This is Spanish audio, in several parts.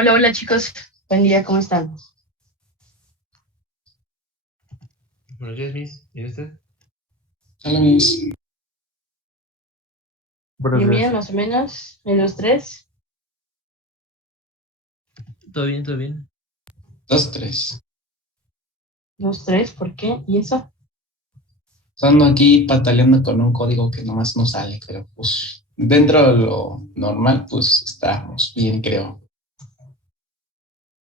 Hola, hola chicos, buen día, ¿cómo están? Buenos días, Miss. ¿Y usted? Hola, Miss. Buenos Bien, días. bien, más o menos, en los tres. ¿Todo bien, todo bien? 2, 3. Los tres, ¿por qué? ¿Y eso? Estando aquí pataleando con un código que nomás no sale, pero pues dentro de lo normal, pues estamos bien, creo.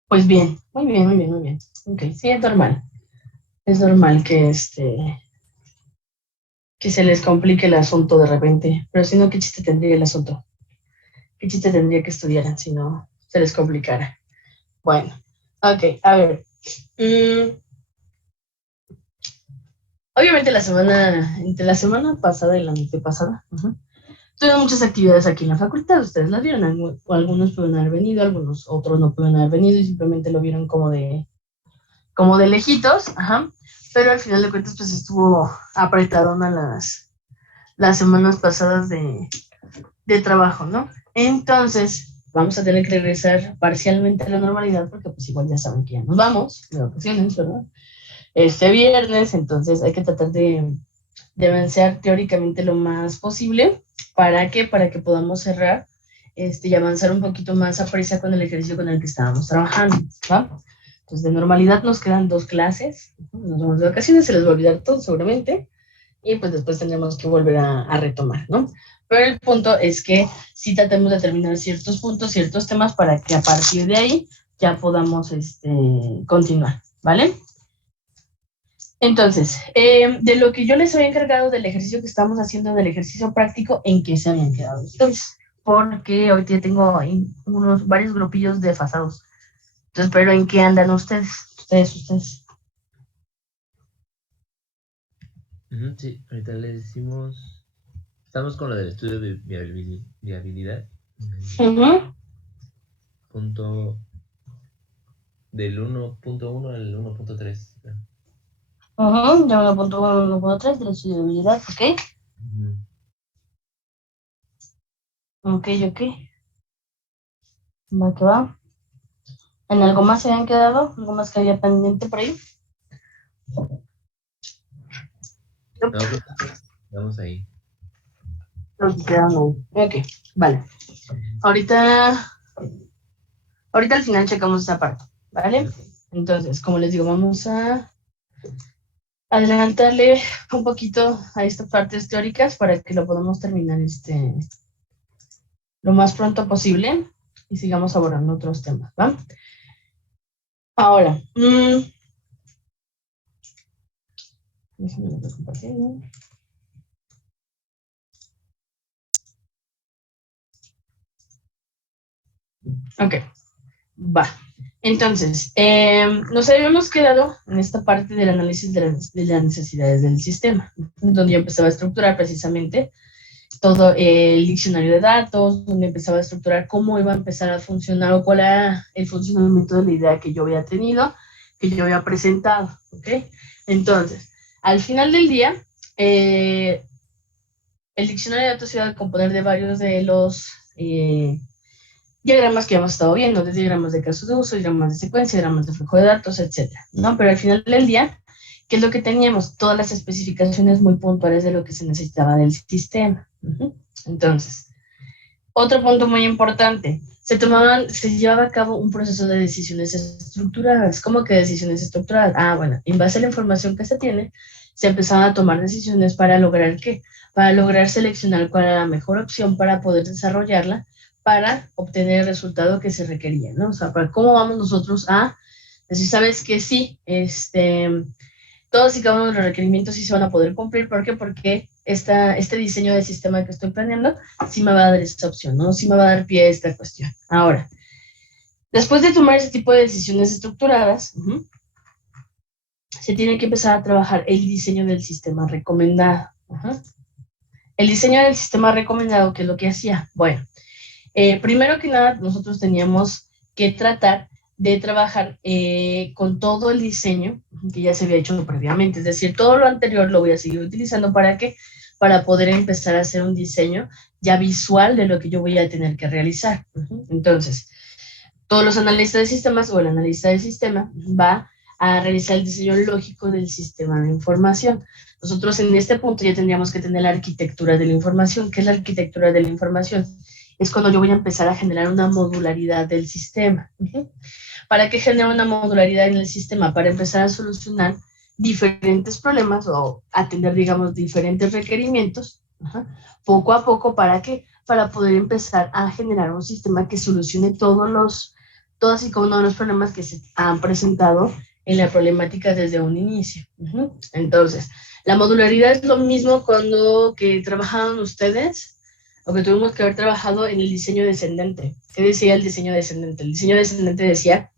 Pues bien, muy bien, muy bien, muy bien. Ok, sí, es normal. Es normal que se les complique el asunto de repente, pero si no, ¿qué chiste tendría el asunto? ¿Qué chiste tendría que estudiaran si no se les complicara? Bueno, ok, a ver. mm, Obviamente entre la semana pasada y la antepasada, tuvieron muchas actividades aquí en la facultad, ustedes las vieron, algunos pueden haber venido, algunos otros no pueden haber venido y simplemente lo vieron como de lejitos, ajá, pero al final de cuentas pues estuvo apretadona las semanas pasadas de trabajo, ¿no? Entonces vamos a tener que regresar parcialmente a la normalidad porque pues igual ya saben que ya nos vamos de vacaciones, ¿verdad? Este viernes, entonces hay que tratar de avanzar teóricamente lo más posible. ¿Para qué? Para que podamos cerrar y avanzar un poquito más a prisa con el ejercicio con el que estábamos trabajando, ¿va? Entonces, de normalidad nos quedan 2 clases, nos vamos de vacaciones, se les va a olvidar todo seguramente, y pues después tendremos que volver a retomar, ¿no? Pero el punto es que sí tratemos de terminar ciertos puntos, ciertos temas, para que a partir de ahí ya podamos continuar, ¿vale? Entonces, de lo que yo les había encargado del ejercicio que estamos haciendo, del ejercicio práctico, ¿en qué se habían quedado ustedes? Porque ahorita ya tengo ahí varios grupillos desfasados. Entonces, pero ¿en qué andan ustedes? Ustedes. Sí, ahorita le decimos. Estamos con lo del estudio de viabilidad. Ujú. Punto del 1.1 al 1.3. Ya 1.1, 1.3 de la estudiabilidad, ¿ok? Ok, ok. Va que va. ¿En algo más se habían quedado? ¿Algo más que había pendiente por ahí? No, creo que vamos ahí. Los que quedaron. Ok, vale. Ahorita al final checamos esta parte, ¿vale? Entonces, como les digo, vamos a adelantarle un poquito a estas partes teóricas para que lo podamos terminar lo más pronto posible y sigamos abordando otros temas, ¿va? Ahora, déjenme compartir, ¿no? Ok, va. Entonces, nos habíamos quedado en esta parte del análisis de las necesidades del sistema, donde yo empezaba a estructurar precisamente todo el diccionario de datos, donde empezaba a estructurar cómo iba a empezar a funcionar o cuál era el funcionamiento de la idea que yo había tenido, que yo había presentado, ¿ok? Entonces, al final del día, el diccionario de datos se iba a componer de varios de los diagramas que hemos estado viendo, de diagramas de casos de uso, diagramas de secuencia, diagramas de flujo de datos, etcétera, ¿no? Pero al final del día, ¿qué es lo que teníamos? Todas las especificaciones muy puntuales de lo que se necesitaba del sistema. Entonces, otro punto muy importante, se llevaba a cabo un proceso de decisiones estructuradas. ¿Cómo que decisiones estructuradas? Ah, bueno, en base a la información que se tiene, se empezaban a tomar decisiones para lograr qué, para lograr seleccionar cuál era la mejor opción para poder desarrollarla, para obtener el resultado que se requería, ¿no? O sea, para cómo vamos nosotros a decir, sabes que sí, todos y cada uno de los requerimientos sí se van a poder cumplir. ¿Por qué? Porque este diseño de sistema que estoy planeando sí me va a dar esa opción, ¿no? Sí me va a dar pie a esta cuestión. Ahora, después de tomar ese tipo de decisiones estructuradas, se tiene que empezar a trabajar el diseño del sistema recomendado. El diseño del sistema recomendado, ¿qué es lo que hacía? Bueno, primero que nada, nosotros teníamos que tratar de trabajar con todo el diseño que ya se había hecho previamente. Es decir, todo lo anterior lo voy a seguir utilizando. ¿Para qué? Para poder empezar a hacer un diseño ya visual de lo que yo voy a tener que realizar. Entonces, Todos los analistas de sistemas o el analista de sistema va a realizar el diseño lógico del sistema de información. Nosotros en este punto ya tendríamos que tener la arquitectura de la información. ¿Qué es la arquitectura de la información? Es cuando yo voy a empezar a generar una modularidad del sistema. ¿Para qué generar una modularidad en el sistema? Para empezar a solucionar diferentes problemas o atender, digamos, diferentes requerimientos, poco a poco. ¿Para qué? Para poder empezar a generar un sistema que solucione todos y cada uno de los problemas que se han presentado en la problemática desde un inicio. Entonces, la modularidad es lo mismo que trabajaron ustedes, o que tuvimos que haber trabajado en el diseño descendente. ¿Qué decía el diseño descendente? El diseño descendente decía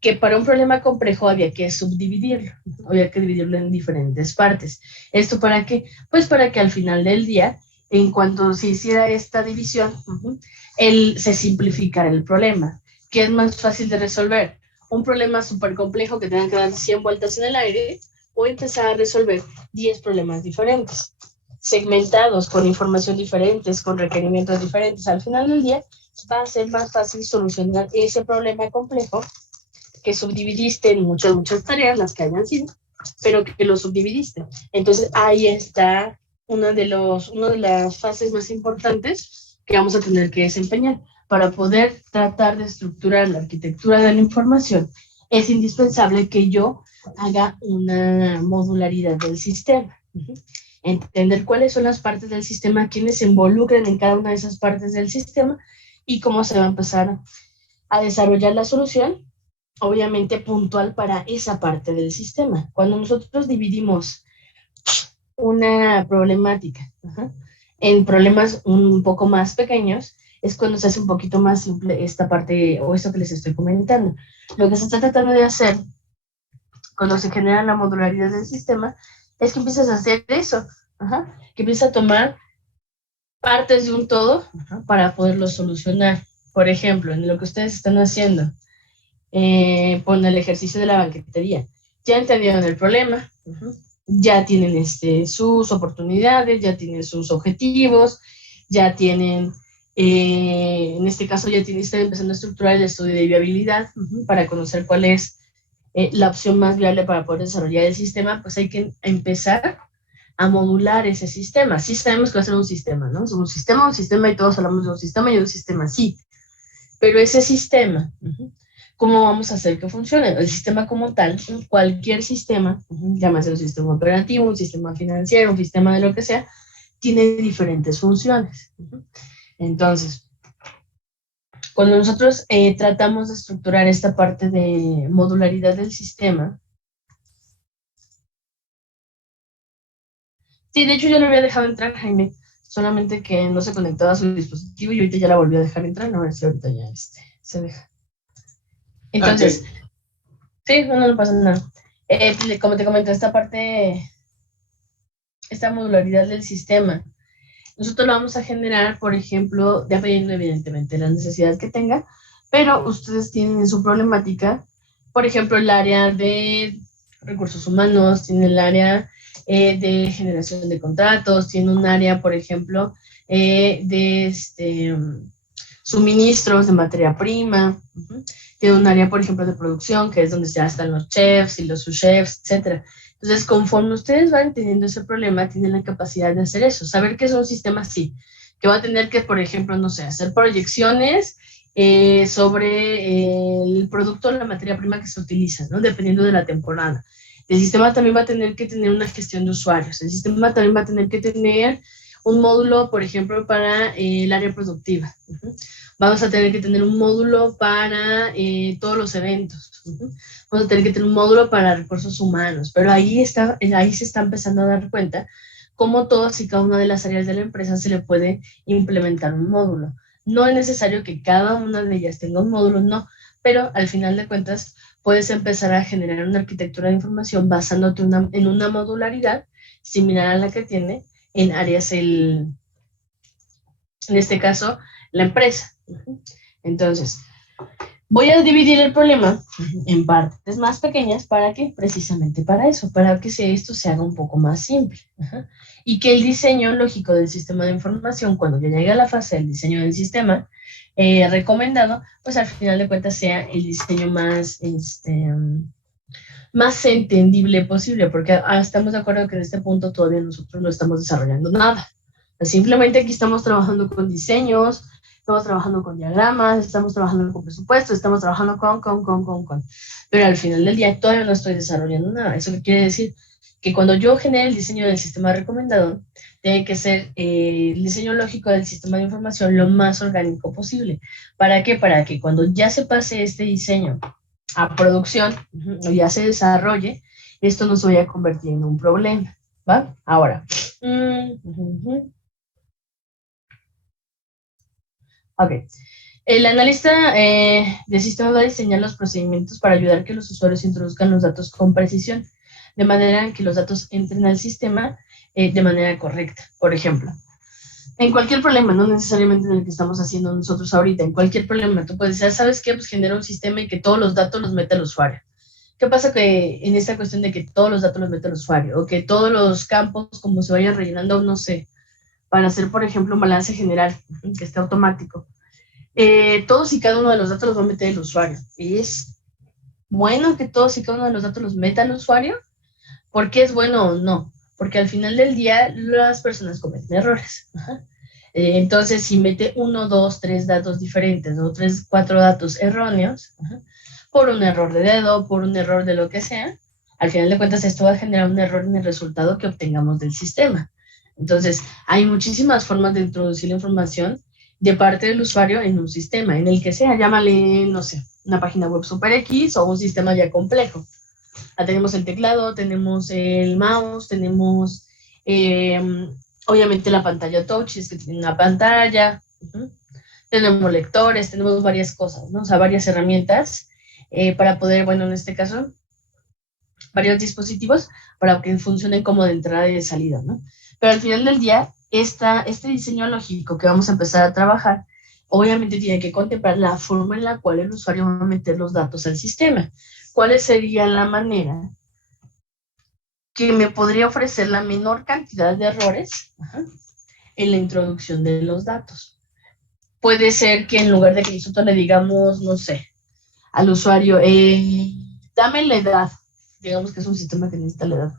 que para un problema complejo había que subdividirlo, había que dividirlo en diferentes partes. ¿Esto para qué? Pues para que al final del día, en cuanto se hiciera esta división, se simplificara el problema. ¿Qué es más fácil de resolver? Un problema súper complejo que tenga que dar 100 vueltas en el aire, o empezar a resolver 10 problemas diferentes, segmentados, con información diferentes, con requerimientos diferentes. Al final del día va a ser más fácil solucionar ese problema complejo que subdividiste en muchas tareas, las que hayan sido, pero que lo subdividiste. Entonces ahí está una de las fases más importantes que vamos a tener que desempeñar. Para poder tratar de estructurar la arquitectura de la información, es indispensable que yo haga una modularidad del sistema. Entender cuáles son las partes del sistema, quiénes se involucran en cada una de esas partes del sistema y cómo se va a empezar a desarrollar la solución, obviamente puntual para esa parte del sistema. Cuando nosotros dividimos una problemática en problemas un poco más pequeños, es cuando se hace un poquito más simple esta parte o esto que les estoy comentando. Lo que se está tratando de hacer cuando se genera la modularidad del sistema es que empiezas a hacer eso, que empiezas a tomar partes de un todo para poderlo solucionar. Por ejemplo, en lo que ustedes están haciendo, con el ejercicio de la banquetería, ya entendieron el problema, ya tienen sus oportunidades, ya tienen sus objetivos, ya tienen, en este caso ya están empezando a estructurar el estudio de viabilidad para conocer cuál es la opción más viable para poder desarrollar el sistema. Pues hay que empezar a modular ese sistema. Sí sabemos que va a ser un sistema, ¿no? Es un sistema, y todos hablamos de un sistema y de un sistema, sí. Pero ese sistema, ¿cómo vamos a hacer que funcione? El sistema como tal, cualquier sistema, llámese un sistema operativo, un sistema financiero, un sistema de lo que sea, tiene diferentes funciones. Entonces, cuando nosotros tratamos de estructurar esta parte de modularidad del sistema, sí, de hecho yo lo había dejado entrar, Jaime, solamente que no se conectaba a su dispositivo y ahorita ya la volví a dejar entrar, no, a ver si ahorita ya se deja. Entonces, sí, no pasa nada. Como te comento, esta modularidad del sistema, nosotros lo vamos a generar, por ejemplo, dependiendo evidentemente de las necesidades que tenga, pero ustedes tienen en su problemática, por ejemplo, el área de recursos humanos, tiene el área de generación de contratos, tiene un área, por ejemplo, de suministros de materia prima, tiene un área, por ejemplo, de producción, que es donde ya están los chefs y los subchefs, etc. Entonces, conforme ustedes van entendiendo ese problema, tienen la capacidad de hacer eso, saber que es un sistema así, que va a tener que, por ejemplo, no sé, hacer proyecciones sobre el producto o la materia prima que se utiliza, ¿no? Dependiendo de la temporada. El sistema también va a tener que tener una gestión de usuarios. El sistema también va a tener que tener un módulo, por ejemplo, para el área productiva. Vamos a tener que tener un módulo para todos los eventos. Vamos a tener que tener un módulo para recursos humanos. Pero ahí se está empezando a dar cuenta cómo todas y cada una de las áreas de la empresa se le puede implementar un módulo. No es necesario que cada una de ellas tenga un módulo, no, pero al final de cuentas puedes empezar a generar una arquitectura de información basándote en una modularidad similar a la que tiene en áreas, en este caso, la empresa. Entonces, Voy a dividir el problema en partes más pequeñas. ¿Para qué? Precisamente para eso, para que esto se haga un poco más simple. Y que el diseño lógico del sistema de información, cuando ya llegue a la fase del diseño del sistema recomendado, pues al final de cuentas sea el diseño más entendible posible, porque estamos de acuerdo que en este punto todavía nosotros no estamos desarrollando nada. Simplemente aquí estamos trabajando con diseños, estamos trabajando con diagramas, estamos trabajando con presupuestos, estamos trabajando con. Pero al final del día todavía no estoy desarrollando nada. ¿Eso qué quiere decir? Que cuando yo genere el diseño del sistema recomendado, tiene que ser el diseño lógico del sistema de información lo más orgánico posible. ¿Para qué? Para que cuando ya se pase este diseño a producción, o ya se desarrolle, esto no se vaya a convertir en un problema, ¿va? Ahora. Ok. El analista de sistema va a diseñar los procedimientos para ayudar a que los usuarios introduzcan los datos con precisión, de manera que los datos entren al sistema de manera correcta. Por ejemplo, en cualquier problema, no necesariamente en el que estamos haciendo nosotros ahorita, en cualquier problema, tú puedes decir, ¿sabes qué? Pues genera un sistema y que todos los datos los meta el usuario. ¿Qué pasa que en esta cuestión de que todos los datos los meta el usuario? O que todos los campos, como se vayan rellenando, no sé, para hacer, por ejemplo, un balance general, que esté automático. Todos y cada uno de los datos los va a meter el usuario. ¿Es bueno que todos y cada uno de los datos los meta el usuario? ¿Por qué es bueno o no? Porque al final del día las personas cometen errores. Entonces, si mete 1, 2, 3 datos diferentes o 3, 4 datos erróneos, por un error de dedo, por un error de lo que sea, al final de cuentas esto va a generar un error en el resultado que obtengamos del sistema. Entonces, hay muchísimas formas de introducir la información de parte del usuario en un sistema, en el que sea, llámale, no sé, una página web super X o un sistema ya complejo. Tenemos el teclado, tenemos el mouse, tenemos obviamente la pantalla touch, es que tiene una pantalla, tenemos lectores, tenemos varias cosas, ¿no? O sea, varias herramientas para poder, bueno, en este caso, varios dispositivos para que funcionen como de entrada y de salida, ¿no? Pero al final del día, este diseño lógico que vamos a empezar a trabajar, obviamente tiene que contemplar la forma en la cual el usuario va a meter los datos al sistema. ¿Cuál sería la manera que me podría ofrecer la menor cantidad de errores en la introducción de los datos? Puede ser que en lugar de que nosotros le digamos, no sé, al usuario, dame la edad, digamos que es un sistema que necesita la edad,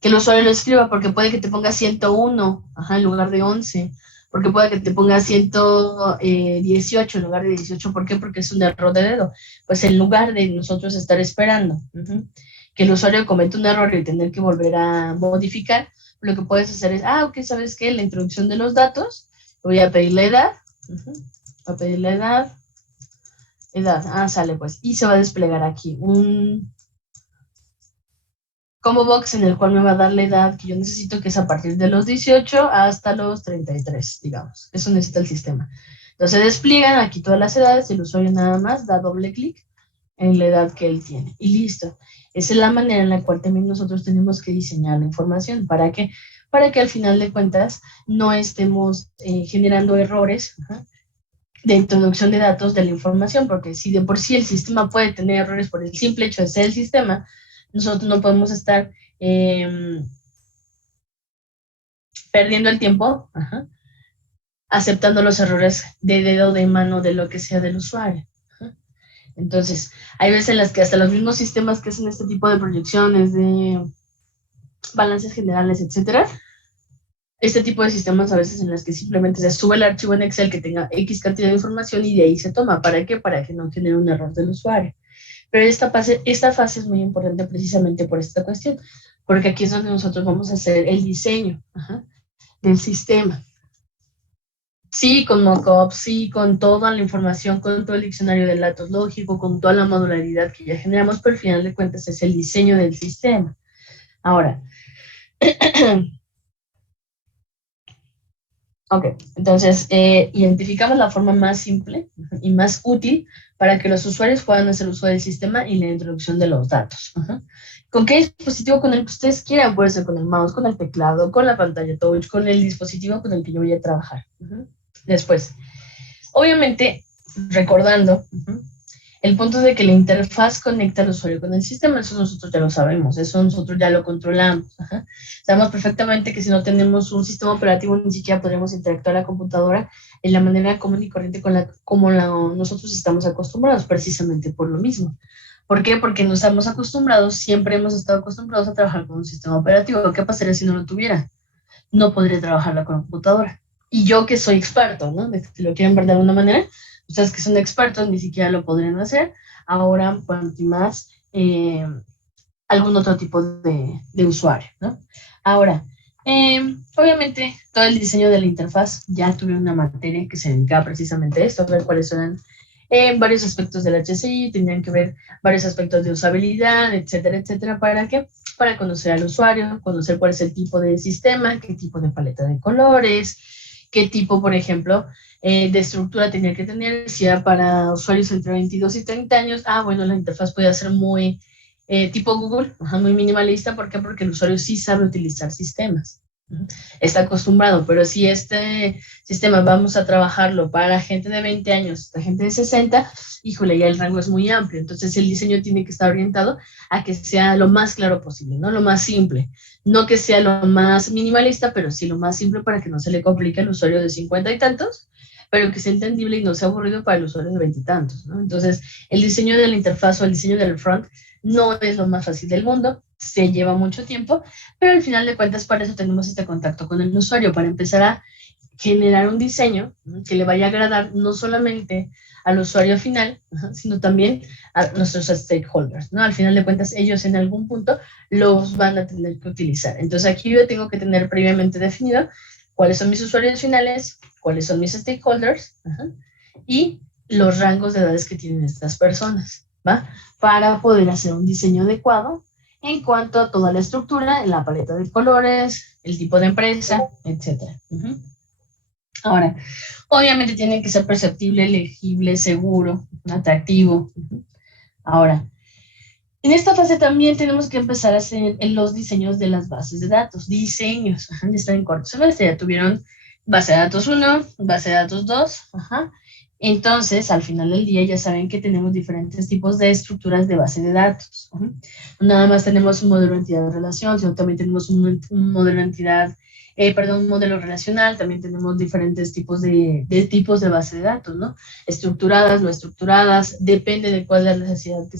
que el usuario lo escriba, porque puede que te ponga 101 en lugar de 11, porque puede que te ponga 118 en lugar de 18. ¿Por qué? Porque es un error de dedo. Pues en lugar de nosotros estar esperando que el usuario cometa un error y tener que volver a modificar, lo que puedes hacer es, ok, ¿sabes qué? La introducción de los datos, voy a pedir la edad, voy a pedir la edad, sale pues, y se va a desplegar aquí un combo box en el cual me va a dar la edad que yo necesito, que es a partir de los 18 hasta los 33, digamos. Eso necesita el sistema. Entonces despliegan aquí todas las edades y el usuario nada más da doble clic en la edad que él tiene. Y listo. Esa es la manera en la cual también nosotros tenemos que diseñar la información. ¿Para qué? Para que al final de cuentas no estemos generando errores de introducción de datos de la información, porque si de por sí el sistema puede tener errores por el simple hecho de ser el sistema, nosotros no podemos estar perdiendo el tiempo aceptando los errores de dedo, de mano, de lo que sea del usuario. Entonces, hay veces en las que hasta los mismos sistemas que hacen este tipo de proyecciones, de balances generales, etcétera, este tipo de sistemas a veces en las que simplemente se sube el archivo en Excel que tenga X cantidad de información y de ahí se toma. ¿Para qué? Para que no genere un error del usuario. Pero esta fase es muy importante precisamente por esta cuestión, porque aquí es donde nosotros vamos a hacer el diseño del sistema. Sí, con mockup, sí, con toda la información, con todo el diccionario de datos lógico, con toda la modularidad que ya generamos, pero al final de cuentas es el diseño del sistema. Ahora, ok, entonces identificamos la forma más simple y más útil para que los usuarios puedan hacer uso del sistema y la introducción de los datos. ¿Con qué dispositivo? Con el que ustedes quieran, puede ser con el mouse, con el teclado, con la pantalla touch, con el dispositivo con el que yo voy a trabajar. Después, obviamente, recordando El punto es de que la interfaz conecta al usuario con el sistema, eso nosotros ya lo sabemos, eso nosotros ya lo controlamos. Ajá. Sabemos perfectamente que si no tenemos un sistema operativo ni siquiera podremos interactuar a la computadora en la manera común y corriente como nosotros estamos acostumbrados, precisamente por lo mismo. ¿Por qué? Porque nos estamos acostumbrados, siempre hemos estado acostumbrados a trabajar con un sistema operativo. ¿Qué pasaría si no lo tuviera? No podría trabajar con la computadora. Y yo que soy experto, ¿no? Si lo quieren ver de alguna manera, ustedes que son expertos ni siquiera lo podrían hacer. Ahora, cuanto más algún otro tipo de usuario, ¿no? Ahora, obviamente, todo el diseño de la interfaz, ya tuve una materia que se dedicaba precisamente a esto, a ver cuáles eran varios aspectos del HCI, tenían que ver varios aspectos de usabilidad, etcétera, etcétera. ¿Para qué? Para conocer al usuario, conocer cuál es el tipo de sistema, qué tipo de paleta de colores, qué tipo, por ejemplo, de estructura tenía que tener, si era para usuarios entre 22 y 30 años, bueno, la interfaz podía ser muy tipo Google, muy minimalista. ¿Por qué? Porque el usuario sí sabe utilizar sistemas, está acostumbrado, pero si este sistema vamos a trabajarlo para gente de 20 años, hasta gente de 60, híjole, ya el rango es muy amplio, entonces el diseño tiene que estar orientado a que sea lo más claro posible, ¿no? Lo más simple, no que sea lo más minimalista, pero sí lo más simple para que no se le complique al usuario de 50 y tantos, pero que sea entendible y no sea aburrido para el usuario de 20 y tantos, ¿no? Entonces, el diseño de la interfaz o el diseño del front no es lo más fácil del mundo, se lleva mucho tiempo, pero al final de cuentas para eso tenemos este contacto con el usuario, para empezar a generar un diseño que le vaya a agradar no solamente al usuario final, sino también a nuestros stakeholders, ¿no? Al final de cuentas ellos en algún punto los van a tener que utilizar. Entonces aquí yo tengo que tener previamente definido cuáles son mis usuarios finales, cuáles son mis stakeholders, y los rangos de edades que tienen estas personas, ¿va? Para poder hacer un diseño adecuado en cuanto a toda la estructura, la paleta de colores, el tipo de empresa, etc. Ahora, obviamente tiene que ser perceptible, legible, seguro, atractivo. Ahora, en esta fase también tenemos que empezar a hacer los diseños de las bases de datos, diseños, ya están en corto semestre, ya tuvieron base de datos 1, base de datos 2, Entonces, al final del día ya saben que tenemos diferentes tipos de estructuras de base de datos. Nada más tenemos un modelo de entidad de relación, sino también tenemos un modelo de entidad, un modelo relacional, también tenemos diferentes tipos de tipos de base de datos, ¿no? Estructuradas, no estructuradas, depende de cuál es la necesidad que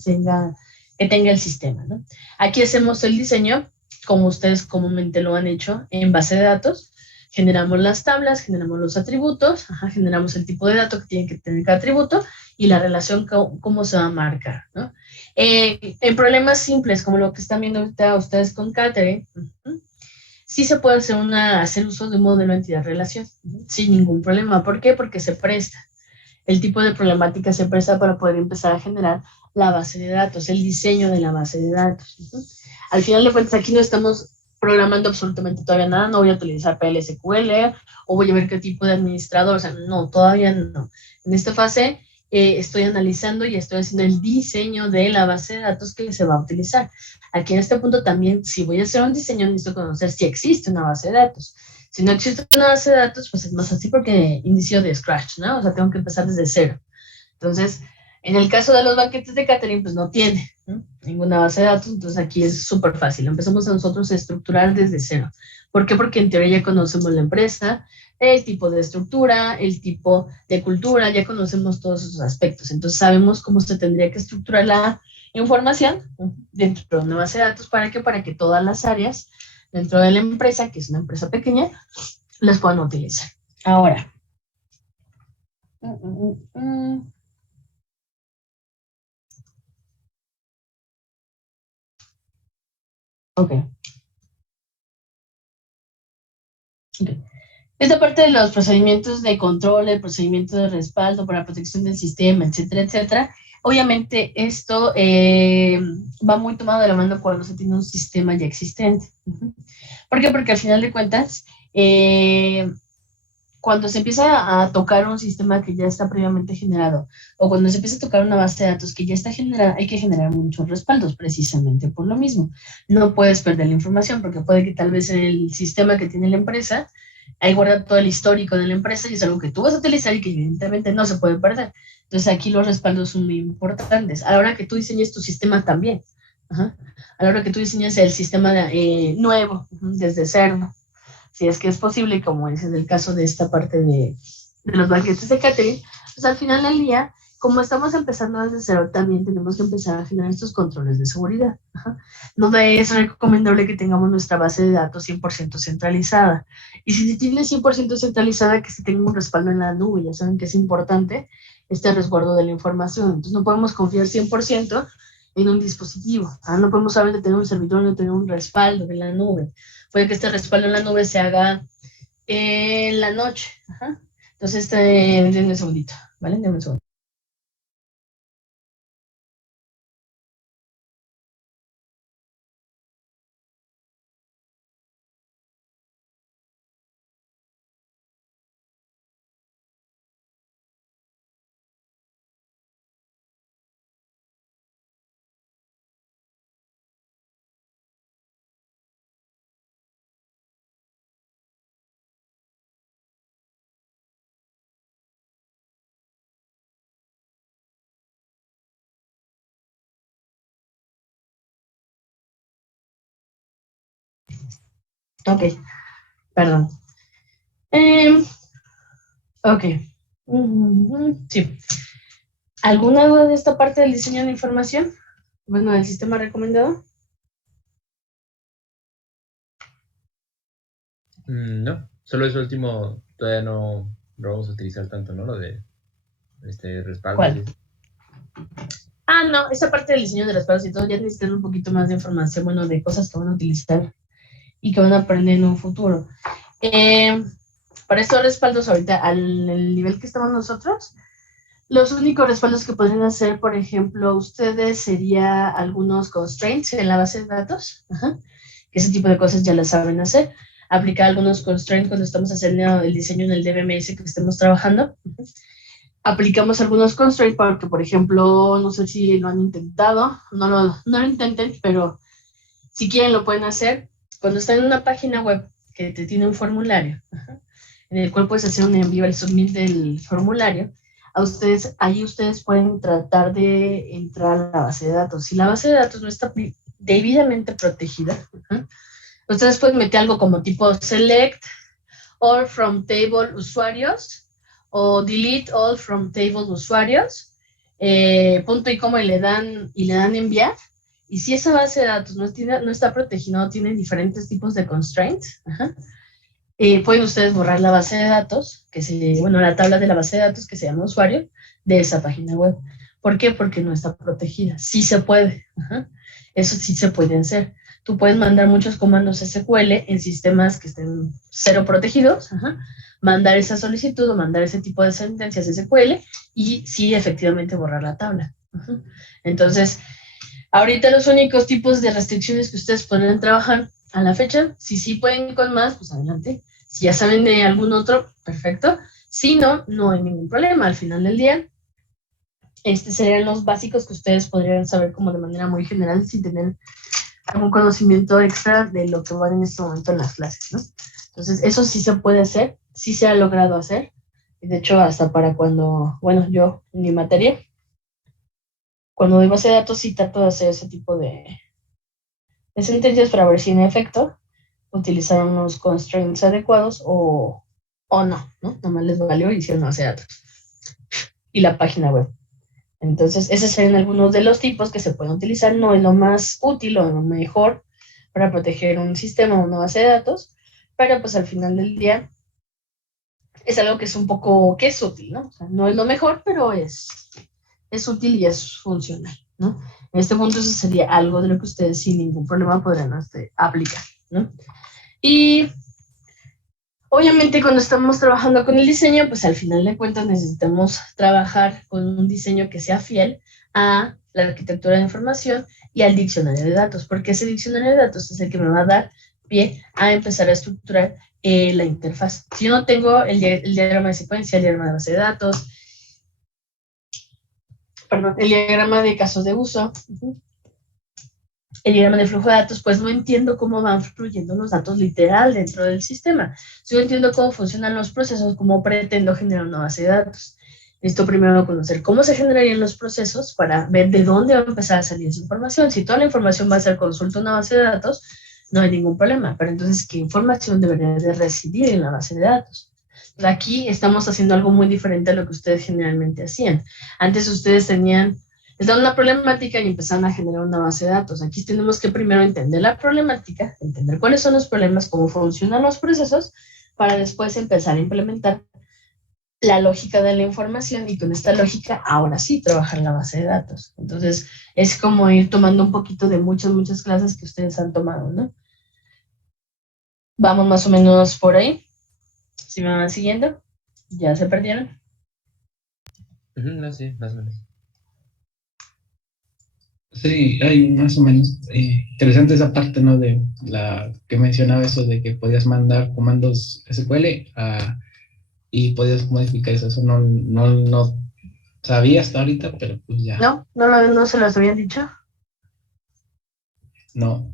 tenga el sistema, ¿no? Aquí hacemos el diseño, como ustedes comúnmente lo han hecho, en base de datos. Generamos las tablas, generamos los atributos, generamos el tipo de dato que tiene que tener cada atributo y la relación cómo se va a marcar, ¿no? En problemas simples, como lo que están viendo ahorita ustedes con Catherine, sí se puede hacer uso de un modelo de entidad-relación, sin ningún problema. ¿Por qué? Porque se presta. El tipo de problemática se presta para poder empezar a generar la base de datos, el diseño de la base de datos. Al final de cuentas, aquí no estamos programando absolutamente todavía nada, no voy a utilizar PLSQL o voy a ver qué tipo de administrador, o sea, no, todavía no. En esta fase estoy analizando y estoy haciendo el diseño de la base de datos que se va a utilizar. Aquí en este punto también, si voy a hacer un diseño, necesito conocer si existe una base de datos. Si no existe una base de datos, pues es más fácil porque inicio de scratch, ¿no? O sea, tengo que empezar desde cero. Entonces, en el caso de los banquetes de Catherine, pues no tiene, ¿no? Ninguna base de datos, entonces aquí es súper fácil. Empezamos a nosotros a estructurar desde cero. ¿Por qué? Porque en teoría ya conocemos la empresa, el tipo de estructura, el tipo de cultura, ya conocemos todos esos aspectos. Entonces sabemos cómo se tendría que estructurar la información dentro de una base de datos. ¿Para qué? Para que todas las áreas dentro de la empresa, que es una empresa pequeña, las puedan utilizar. Ahora. Ok. Esta parte de los procedimientos de control, el procedimiento de respaldo para protección del sistema, etcétera, etcétera. Obviamente esto va muy tomado de la mano cuando se tiene un sistema ya existente. ¿Por qué? Porque al final de cuentas, cuando se empieza a tocar un sistema que ya está previamente generado, o cuando se empieza a tocar una base de datos que ya está generada, hay que generar muchos respaldos precisamente por lo mismo. No puedes perder la información porque puede que tal vez el sistema que tiene la empresa ahí guarda todo el histórico de la empresa y es algo que tú vas a utilizar y que evidentemente no se puede perder. Entonces aquí los respaldos son muy importantes. A la hora que tú diseñes tu sistema también. Ajá. A la hora que tú diseñes el sistema nuevo, desde cero, si es que es posible, como es en el caso de esta parte de los banquetes de catering, pues al final del día, como estamos empezando desde cero, también tenemos que empezar a generar estos controles de seguridad. Ajá. No es recomendable que tengamos nuestra base de datos 100% centralizada. Y si tiene 100% centralizada, que se tenga un respaldo en la nube. Ya saben que es importante este resguardo de la información. Entonces no podemos confiar 100% en un dispositivo. No podemos saber de tener un servidor, no tener un respaldo en la nube. Puede que este respaldo en la nube se haga en la noche. Ajá. Entonces, denme un segundito, ¿vale? Denme un segundo. Ok, perdón. Ok. Sí. ¿Alguna duda de esta parte del diseño de información? Bueno, del sistema recomendado. No, solo eso último todavía no lo vamos a utilizar tanto, ¿no? Lo de respaldos. ¿Cuál? No, esa parte del diseño de las palas y todo, ya necesitan un poquito más de información, bueno, de cosas que van a utilizar y que van a aprender en un futuro. Para estos respaldos ahorita, al nivel que estamos nosotros, los únicos respaldos que podrían hacer, por ejemplo, ustedes sería algunos constraints en la base de datos, que ese tipo de cosas ya las saben hacer. Aplicar algunos constraints cuando estamos haciendo el diseño en el DBMS que estemos trabajando. Aplicamos algunos constraints porque, por ejemplo, no sé si lo han intentado, no lo intenten, pero si quieren lo pueden hacer. Cuando están en una página web que te tiene un formulario, en el cual puedes hacer un envío al submit del formulario, ahí ustedes pueden tratar de entrar a la base de datos. Si la base de datos no está debidamente protegida, ustedes pueden meter algo como tipo select all from table usuarios o delete all from table usuarios, punto y coma y le dan enviar. Y si esa base de datos no está protegida, no tiene diferentes tipos de constraints, pueden ustedes borrar la base de datos, la tabla de la base de datos que se llama usuario de esa página web. ¿Por qué? Porque no está protegida. Sí se puede. Eso sí se puede hacer. Tú puedes mandar muchos comandos SQL en sistemas que estén cero protegidos, mandar esa solicitud o mandar ese tipo de sentencias SQL y sí, efectivamente, borrar la tabla. Entonces, ahorita los únicos tipos de restricciones que ustedes pueden trabajar a la fecha, si sí pueden con más, pues adelante. Si ya saben de algún otro, perfecto. Si no, no hay ningún problema. Al final del día, serían los básicos que ustedes podrían saber como de manera muy general sin tener algún conocimiento extra de lo que van en este momento en las clases, ¿no? Entonces, eso sí se puede hacer, sí se ha logrado hacer. De hecho, hasta para cuando, yo en mi materia, cuando doy base de datos, sí trato de hacer ese tipo de sentencias para ver si en efecto utilizaron unos constraints adecuados o no, ¿no? Nomás les valió y hicieron base de datos. Y la página web. Entonces, esos serían algunos de los tipos que se pueden utilizar. No es lo más útil o lo mejor para proteger un sistema o una base de datos, pero pues al final del día es algo que es que es útil, ¿no? O sea, no es lo mejor, pero es útil y es funcional, ¿no? En este punto eso sería algo de lo que ustedes sin ningún problema podrán aplicar, ¿no? Y obviamente cuando estamos trabajando con el diseño, pues al final de cuentas necesitamos trabajar con un diseño que sea fiel a la arquitectura de información y al diccionario de datos, porque ese diccionario de datos es el que me va a dar pie a empezar a estructurar la interfaz. Si yo no tengo el diagrama de secuencia, el diagrama de base de datos, el diagrama de casos de uso, el diagrama de flujo de datos, pues no entiendo cómo van fluyendo los datos literal dentro del sistema. Si no entiendo cómo funcionan los procesos, cómo pretendo generar una base de datos. Necesito primero conocer cómo se generarían los procesos para ver de dónde va a empezar a salir esa información. Si toda la información va a ser consulta a una base de datos, no hay ningún problema. Pero entonces, ¿qué información debería de residir en la base de datos? Aquí estamos haciendo algo muy diferente a lo que ustedes generalmente hacían. Antes ustedes les daban una problemática y empezaron a generar una base de datos. Aquí tenemos que primero entender la problemática, entender cuáles son los problemas, cómo funcionan los procesos, para después empezar a implementar la lógica de la información y con esta lógica, ahora sí, trabajar la base de datos. Entonces, es como ir tomando un poquito de muchas clases que ustedes han tomado, ¿no? Vamos más o menos por ahí. Si me van siguiendo, ¿ya se perdieron? No, sí, más o menos. Sí, hay más o menos interesante esa parte, ¿no? De la que mencionaba eso de que podías mandar comandos SQL y podías modificar eso. Eso no sabía hasta ahorita, pero pues ya. No se los habían dicho. No.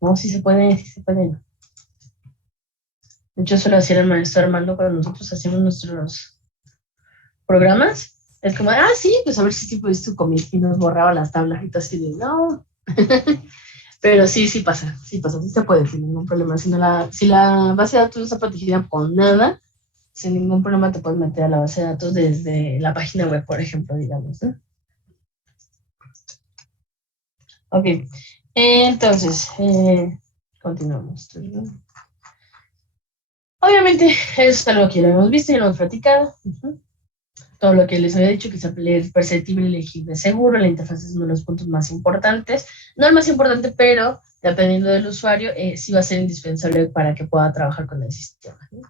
No, sí se puede, sí se puede. De hecho, eso lo hacía el maestro Armando cuando nosotros hacíamos nuestros programas. Es como, sí, pues a ver si pudiste comer y nos borraba las tablas y todo así de, no. Pero sí pasa, sí se puede, sin ningún problema. Si la base de datos no está protegida con nada, sin ningún problema te puedes meter a la base de datos desde la página web, por ejemplo, digamos, ¿no? Ok, entonces, continuamos. Obviamente, eso es algo que ya lo hemos visto y lo hemos platicado. Todo lo que les había dicho, que es perceptible, legible, seguro, la interfaz es uno de los puntos más importantes. No el más importante, pero dependiendo del usuario, sí va a ser indispensable para que pueda trabajar con el sistema, ¿no?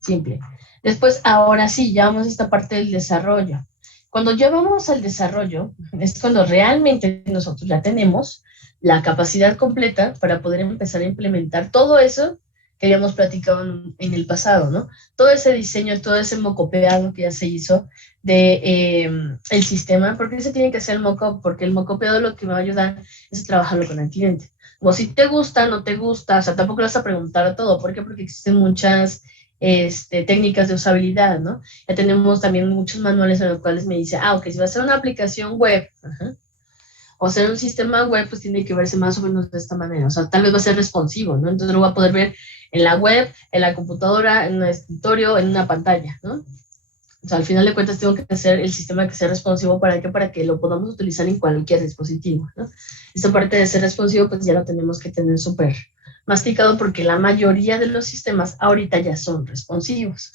Simple. Después, ahora sí, ya vamos a esta parte del desarrollo. Cuando ya vamos al desarrollo, es cuando realmente nosotros ya tenemos la capacidad completa para poder empezar a implementar todo eso que habíamos platicado en el pasado, ¿no? Todo ese diseño, todo ese mocopeado que ya se hizo de el sistema. ¿Por qué se tiene que hacer el mockup? Porque el mocopeado lo que va a ayudar es trabajarlo con el cliente. O si te gusta, no te gusta, o sea, tampoco le vas a preguntar a todo. ¿Por qué? Porque existen muchas técnicas de usabilidad, ¿no? Ya tenemos también muchos manuales en los cuales me dice, ok, si va a ser una aplicación web, o ser un sistema web, pues tiene que verse más o menos de esta manera. O sea, tal vez va a ser responsivo, ¿no? Entonces lo va a poder ver en la web, en la computadora, en un escritorio, en una pantalla, ¿no? O sea, al final de cuentas tengo que hacer el sistema que sea responsivo. ¿Para qué? Para que lo podamos utilizar en cualquier dispositivo, ¿no? Esta parte de ser responsivo, pues ya lo tenemos que tener súper masticado porque la mayoría de los sistemas ahorita ya son responsivos.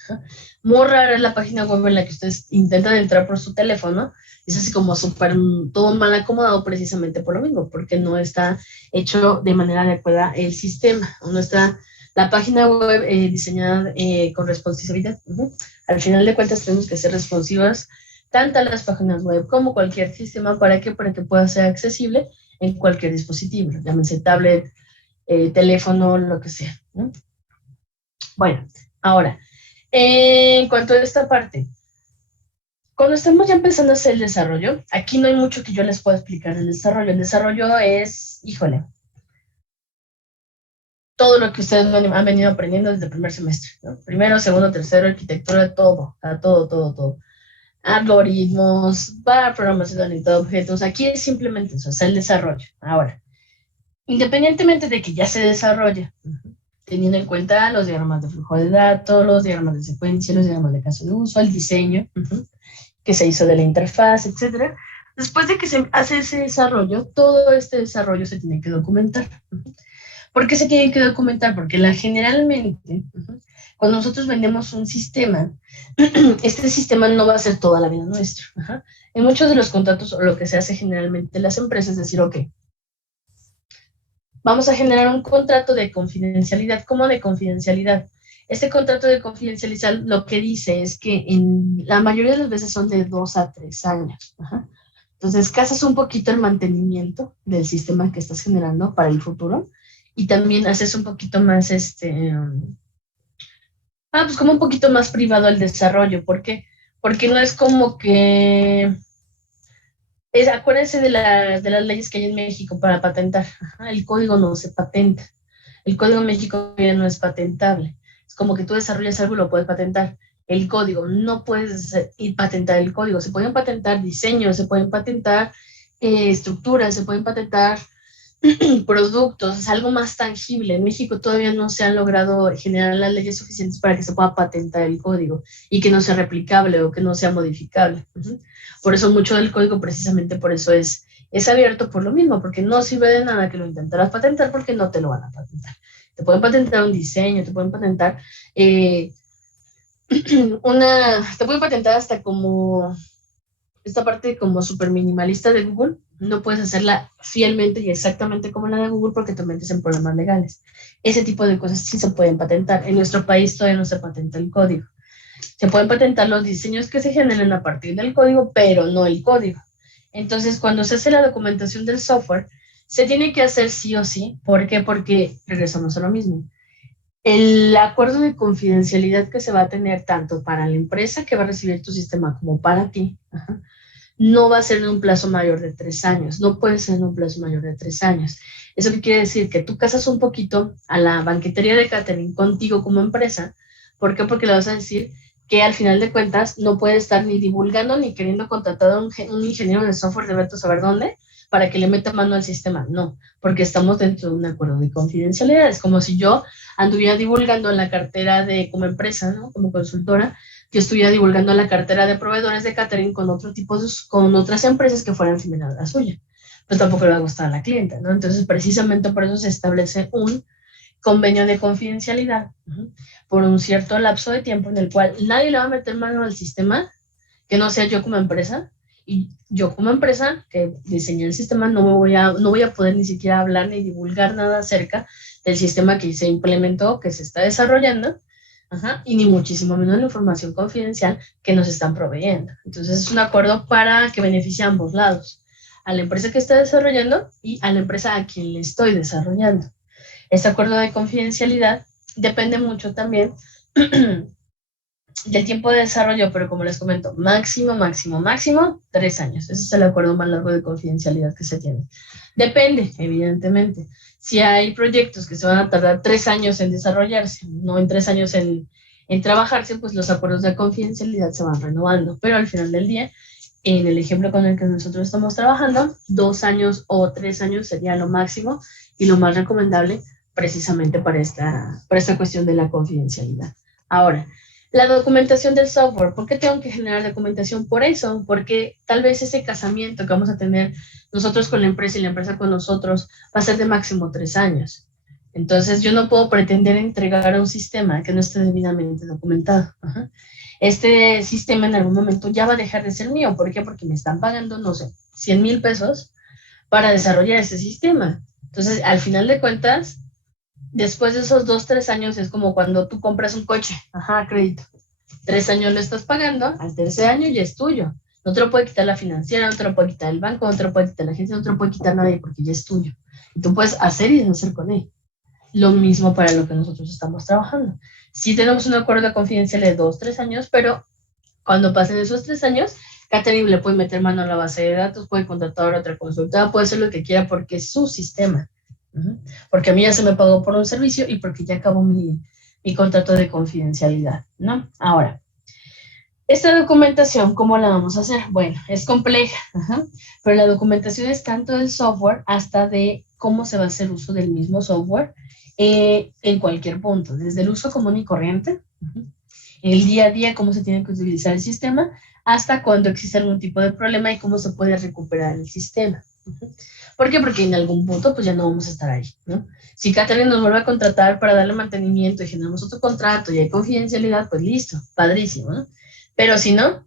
Muy rara es la página web en la que ustedes intentan entrar por su teléfono. Es así como súper todo mal acomodado precisamente por lo mismo, porque no está hecho de manera adecuada el sistema, no está la página web diseñada con responsividad. Al final de cuentas tenemos que ser responsivas tanto a las páginas web como cualquier sistema. ¿Para qué? Para que pueda ser accesible en cualquier dispositivo, llámese tablet, teléfono, lo que sea, ¿no? Bueno, ahora, en cuanto a esta parte, cuando estamos ya empezando a hacer el desarrollo, aquí no hay mucho que yo les pueda explicar del desarrollo. El desarrollo es, híjole, todo lo que ustedes han venido aprendiendo desde el primer semestre, ¿no? Primero, segundo, tercero, arquitectura, todo, todo. Algoritmos, para programación orientada a objetos. Aquí es simplemente eso, o sea, el desarrollo. Ahora, independientemente de que ya se desarrolla, teniendo en cuenta los diagramas de flujo de datos, los diagramas de secuencia, los diagramas de caso de uso, el diseño que se hizo de la interfaz, etcétera. Después de que se hace ese desarrollo, todo este desarrollo se tiene que documentar. ¿Por qué se tiene que documentar? Porque generalmente, cuando nosotros vendemos un sistema, este sistema no va a ser toda la vida nuestra. En muchos de los contratos, lo que se hace generalmente en las empresas es decir, ok, vamos a generar un contrato de confidencialidad. ¿Cómo de confidencialidad? Este contrato de confidencialidad lo que dice es que en la mayoría de las veces son de 2 a 3 años. Entonces, casas un poquito el mantenimiento del sistema que estás generando para el futuro y también haces un poquito más, pues como un poquito más privado el desarrollo. ¿Por qué? Porque no es como que Acuérdense de las leyes que hay en México para patentar. Ajá, el código no se patenta. El código en México ya no es patentable. Es como que tú desarrollas algo y lo puedes patentar. El código, no puedes ir patentar el código. Se pueden patentar diseños, se pueden patentar estructuras, se pueden patentar productos, es algo más tangible. En México todavía no se han logrado generar las leyes suficientes para que se pueda patentar el código y que no sea replicable o que no sea modificable. Por eso mucho del código, precisamente por eso es abierto por lo mismo, porque no sirve de nada que lo intentaras patentar porque no te lo van a patentar. Te pueden patentar un diseño, te pueden patentar te pueden patentar hasta como esta parte como súper minimalista de Google, no puedes hacerla fielmente y exactamente como la de Google porque te metes en problemas legales. Ese tipo de cosas sí se pueden patentar. En nuestro país todavía no se patenta el código. Se pueden patentar los diseños que se generen a partir del código, pero no el código. Entonces, cuando se hace la documentación del software, se tiene que hacer sí o sí. ¿Por qué? Porque regresamos a lo mismo. El acuerdo de confidencialidad que se va a tener tanto para la empresa que va a recibir tu sistema como para ti, no va a ser en un plazo mayor de 3 años, no puede ser en un plazo mayor de 3 años. ¿Eso qué quiere decir? Que tú casas un poquito a la banquetería de catering contigo como empresa. ¿Por qué? Porque le vas a decir que al final de cuentas no puede estar ni divulgando ni queriendo contratar a un ingeniero de software de Beto saber dónde para que le meta mano al sistema. No, porque estamos dentro de un acuerdo de confidencialidad. Es como si yo anduviera divulgando en la cartera como empresa, ¿no? Como consultora, que estuviera divulgando la cartera de proveedores de catering con con otras empresas que fueran similares a la suya. Pues tampoco le va a gustar a la clienta, ¿no? Entonces, precisamente por eso se establece un convenio de confidencialidad por un cierto lapso de tiempo en el cual nadie le va a meter mano al sistema que no sea yo como empresa, y yo como empresa que diseñé el sistema no voy a poder ni siquiera hablar ni divulgar nada acerca del sistema que se implementó, que se está desarrollando, y ni muchísimo menos la información confidencial que nos están proveyendo. Entonces es un acuerdo para que beneficie a ambos lados, a la empresa que está desarrollando y a la empresa a quien le estoy desarrollando. Este acuerdo de confidencialidad depende mucho también del tiempo de desarrollo, pero como les comento, máximo 3 años. Ese es el acuerdo más largo de confidencialidad que se tiene. Depende, evidentemente. Si hay proyectos que se van a tardar 3 años en desarrollarse, no en 3 años en trabajarse, pues los acuerdos de confidencialidad se van renovando. Pero al final del día, en el ejemplo con el que nosotros estamos trabajando, 2 años o 3 años sería lo máximo y lo más recomendable precisamente para esta cuestión de la confidencialidad. Ahora, la documentación del software. ¿Por qué tengo que generar documentación? Por eso, porque tal vez ese casamiento que vamos a tener nosotros con la empresa y la empresa con nosotros va a ser de máximo 3 años. Entonces, yo no puedo pretender entregar un sistema que no esté debidamente documentado. Este sistema en algún momento ya va a dejar de ser mío. ¿Por qué? Porque me están pagando, no sé, 100,000 pesos para desarrollar ese sistema. Entonces, al final de cuentas, después de esos 2, 3 años es como cuando tú compras un coche, crédito. 3 años lo estás pagando, al tercer año ya es tuyo. No te lo puede quitar la financiera, no te lo puede quitar el banco, no te lo puede quitar la agencia, no te lo puede quitar nadie porque ya es tuyo. Y tú puedes hacer y deshacer con él. Lo mismo para lo que nosotros estamos trabajando. Sí tenemos un acuerdo de confidencialidad de 2, 3 años, pero cuando pasen esos 3 años, catering le puede meter mano a la base de datos, puede contratar a otra consultora, puede hacer lo que quiera porque es su sistema. Porque a mí ya se me pagó por un servicio y porque ya acabó mi contrato de confidencialidad, ¿no? Ahora, esta documentación, ¿cómo la vamos a hacer? Bueno, es compleja, pero la documentación es tanto del software hasta de cómo se va a hacer uso del mismo software en cualquier punto, desde el uso común y corriente, el día a día, cómo se tiene que utilizar el sistema, hasta cuando existe algún tipo de problema y cómo se puede recuperar el sistema. ¿Por qué? Porque en algún punto pues ya no vamos a estar ahí, ¿no? Si catering nos vuelve a contratar para darle mantenimiento y generamos otro contrato y hay confidencialidad, pues listo, padrísimo, ¿no? Pero si no,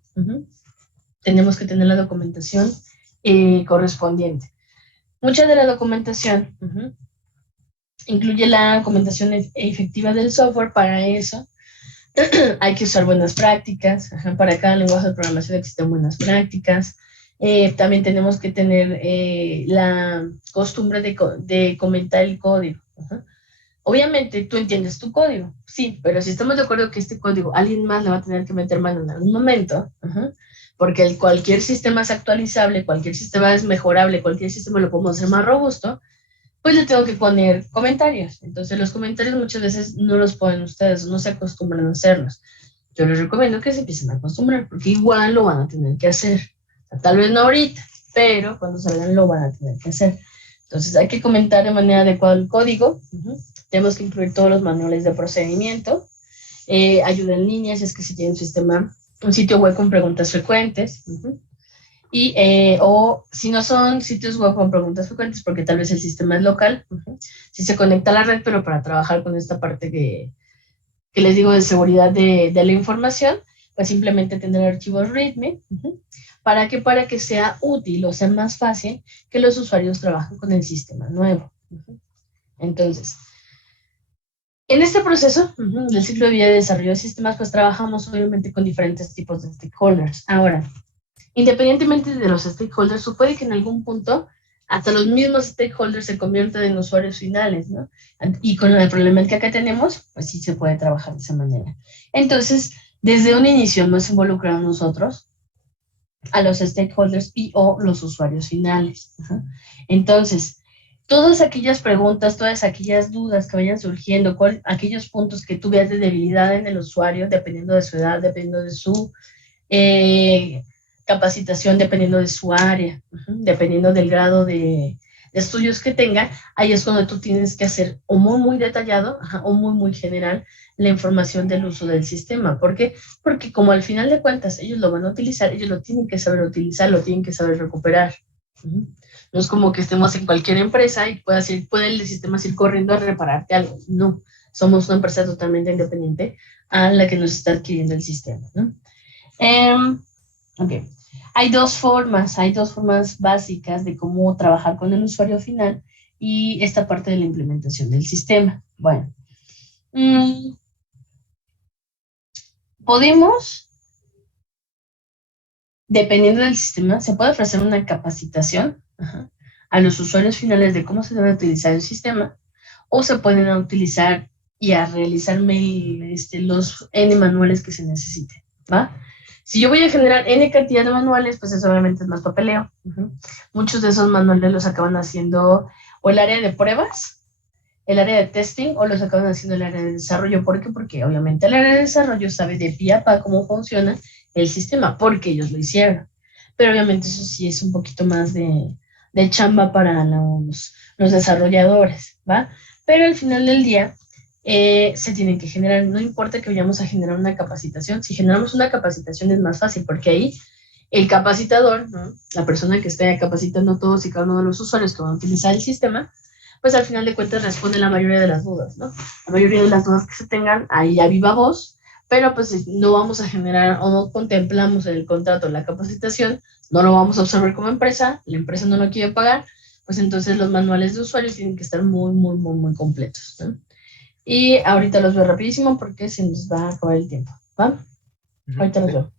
tenemos que tener la documentación correspondiente. Mucha de la documentación incluye la documentación efectiva del software. Para eso hay que usar buenas prácticas. Para cada lenguaje de programación existen buenas prácticas. También tenemos que tener la costumbre de comentar el código. Obviamente tú entiendes tu código, sí, pero si estamos de acuerdo que este código alguien más le va a tener que meter mano en algún momento, porque cualquier sistema es actualizable, cualquier sistema es mejorable, cualquier sistema lo podemos hacer más robusto, pues le tengo que poner comentarios. Entonces los comentarios muchas veces no los ponen ustedes, no se acostumbran a hacerlos. Yo les recomiendo que se empiecen a acostumbrar, porque igual lo van a tener que hacer. O sea, tal vez no ahorita, pero cuando salgan lo van a tener que hacer. Entonces hay que comentar de manera adecuada el código. Tenemos que incluir todos los manuales de procedimiento. Ayuda en línea, si es que se tiene un sitio web con preguntas frecuentes. Y, o si no son sitios web con preguntas frecuentes, porque tal vez el sistema es local, si se conecta a la red, pero para trabajar con esta parte que les digo de seguridad de la información, pues simplemente tener archivos README. Para que sea útil o sea más fácil que los usuarios trabajen con el sistema nuevo. Entonces, en este proceso del ciclo de vida de desarrollo de sistemas, pues trabajamos obviamente con diferentes tipos de stakeholders. Ahora, independientemente de los stakeholders, sucede que en algún punto hasta los mismos stakeholders se convierten en usuarios finales, ¿no? Y con la problemática que tenemos, pues sí se puede trabajar de esa manera. Entonces, desde un inicio hemos involucrado nosotros a los stakeholders y o los usuarios finales. Entonces, todas aquellas preguntas, todas aquellas dudas que vayan surgiendo, aquellos puntos que tú veas de debilidad en el usuario, dependiendo de su edad, dependiendo de su capacitación, dependiendo de su área, dependiendo del grado de estudios que tenga, ahí es cuando tú tienes que hacer o muy detallado o muy general la información del uso del sistema. ¿Por qué? Porque como al final de cuentas ellos lo van a utilizar, ellos lo tienen que saber utilizar, lo tienen que saber recuperar. No es como que estemos en cualquier empresa y puede el sistema ir corriendo a repararte algo. No, somos una empresa totalmente independiente a la que nos está adquiriendo el sistema, ¿no? Ok. Hay dos formas básicas de cómo trabajar con el usuario final y esta parte de la implementación del sistema. Bueno, podemos, dependiendo del sistema, se puede ofrecer una capacitación a los usuarios finales de cómo se debe utilizar el sistema, o se pueden utilizar y a realizar los N manuales que se necesiten, ¿va? Si yo voy a generar N cantidad de manuales, pues eso obviamente es más papeleo. Muchos de esos manuales los acaban haciendo o el área de pruebas, el área de testing, o los acaban haciendo el área de desarrollo. ¿Por qué? Porque obviamente el área de desarrollo sabe de pie a pa cómo funciona el sistema, porque ellos lo hicieron. Pero obviamente eso sí es un poquito más de chamba para los desarrolladores, ¿va? Pero al final del día se tienen que generar, no importa que vayamos a generar una capacitación, si generamos una capacitación es más fácil, porque ahí el capacitador, ¿no? La persona que esté capacitando a todos y cada uno de los usuarios que van a utilizar el sistema, pues al final de cuentas responde la mayoría de las dudas, ¿no? La mayoría de las dudas que se tengan, ahí a viva voz, pero pues no vamos a generar o no contemplamos en el contrato la capacitación, no lo vamos a observar como empresa, la empresa no lo quiere pagar, pues entonces los manuales de usuarios tienen que estar muy completos, ¿no? Y ahorita los veo rapidísimo porque se nos va a acabar el tiempo, ¿va? Ahorita los veo.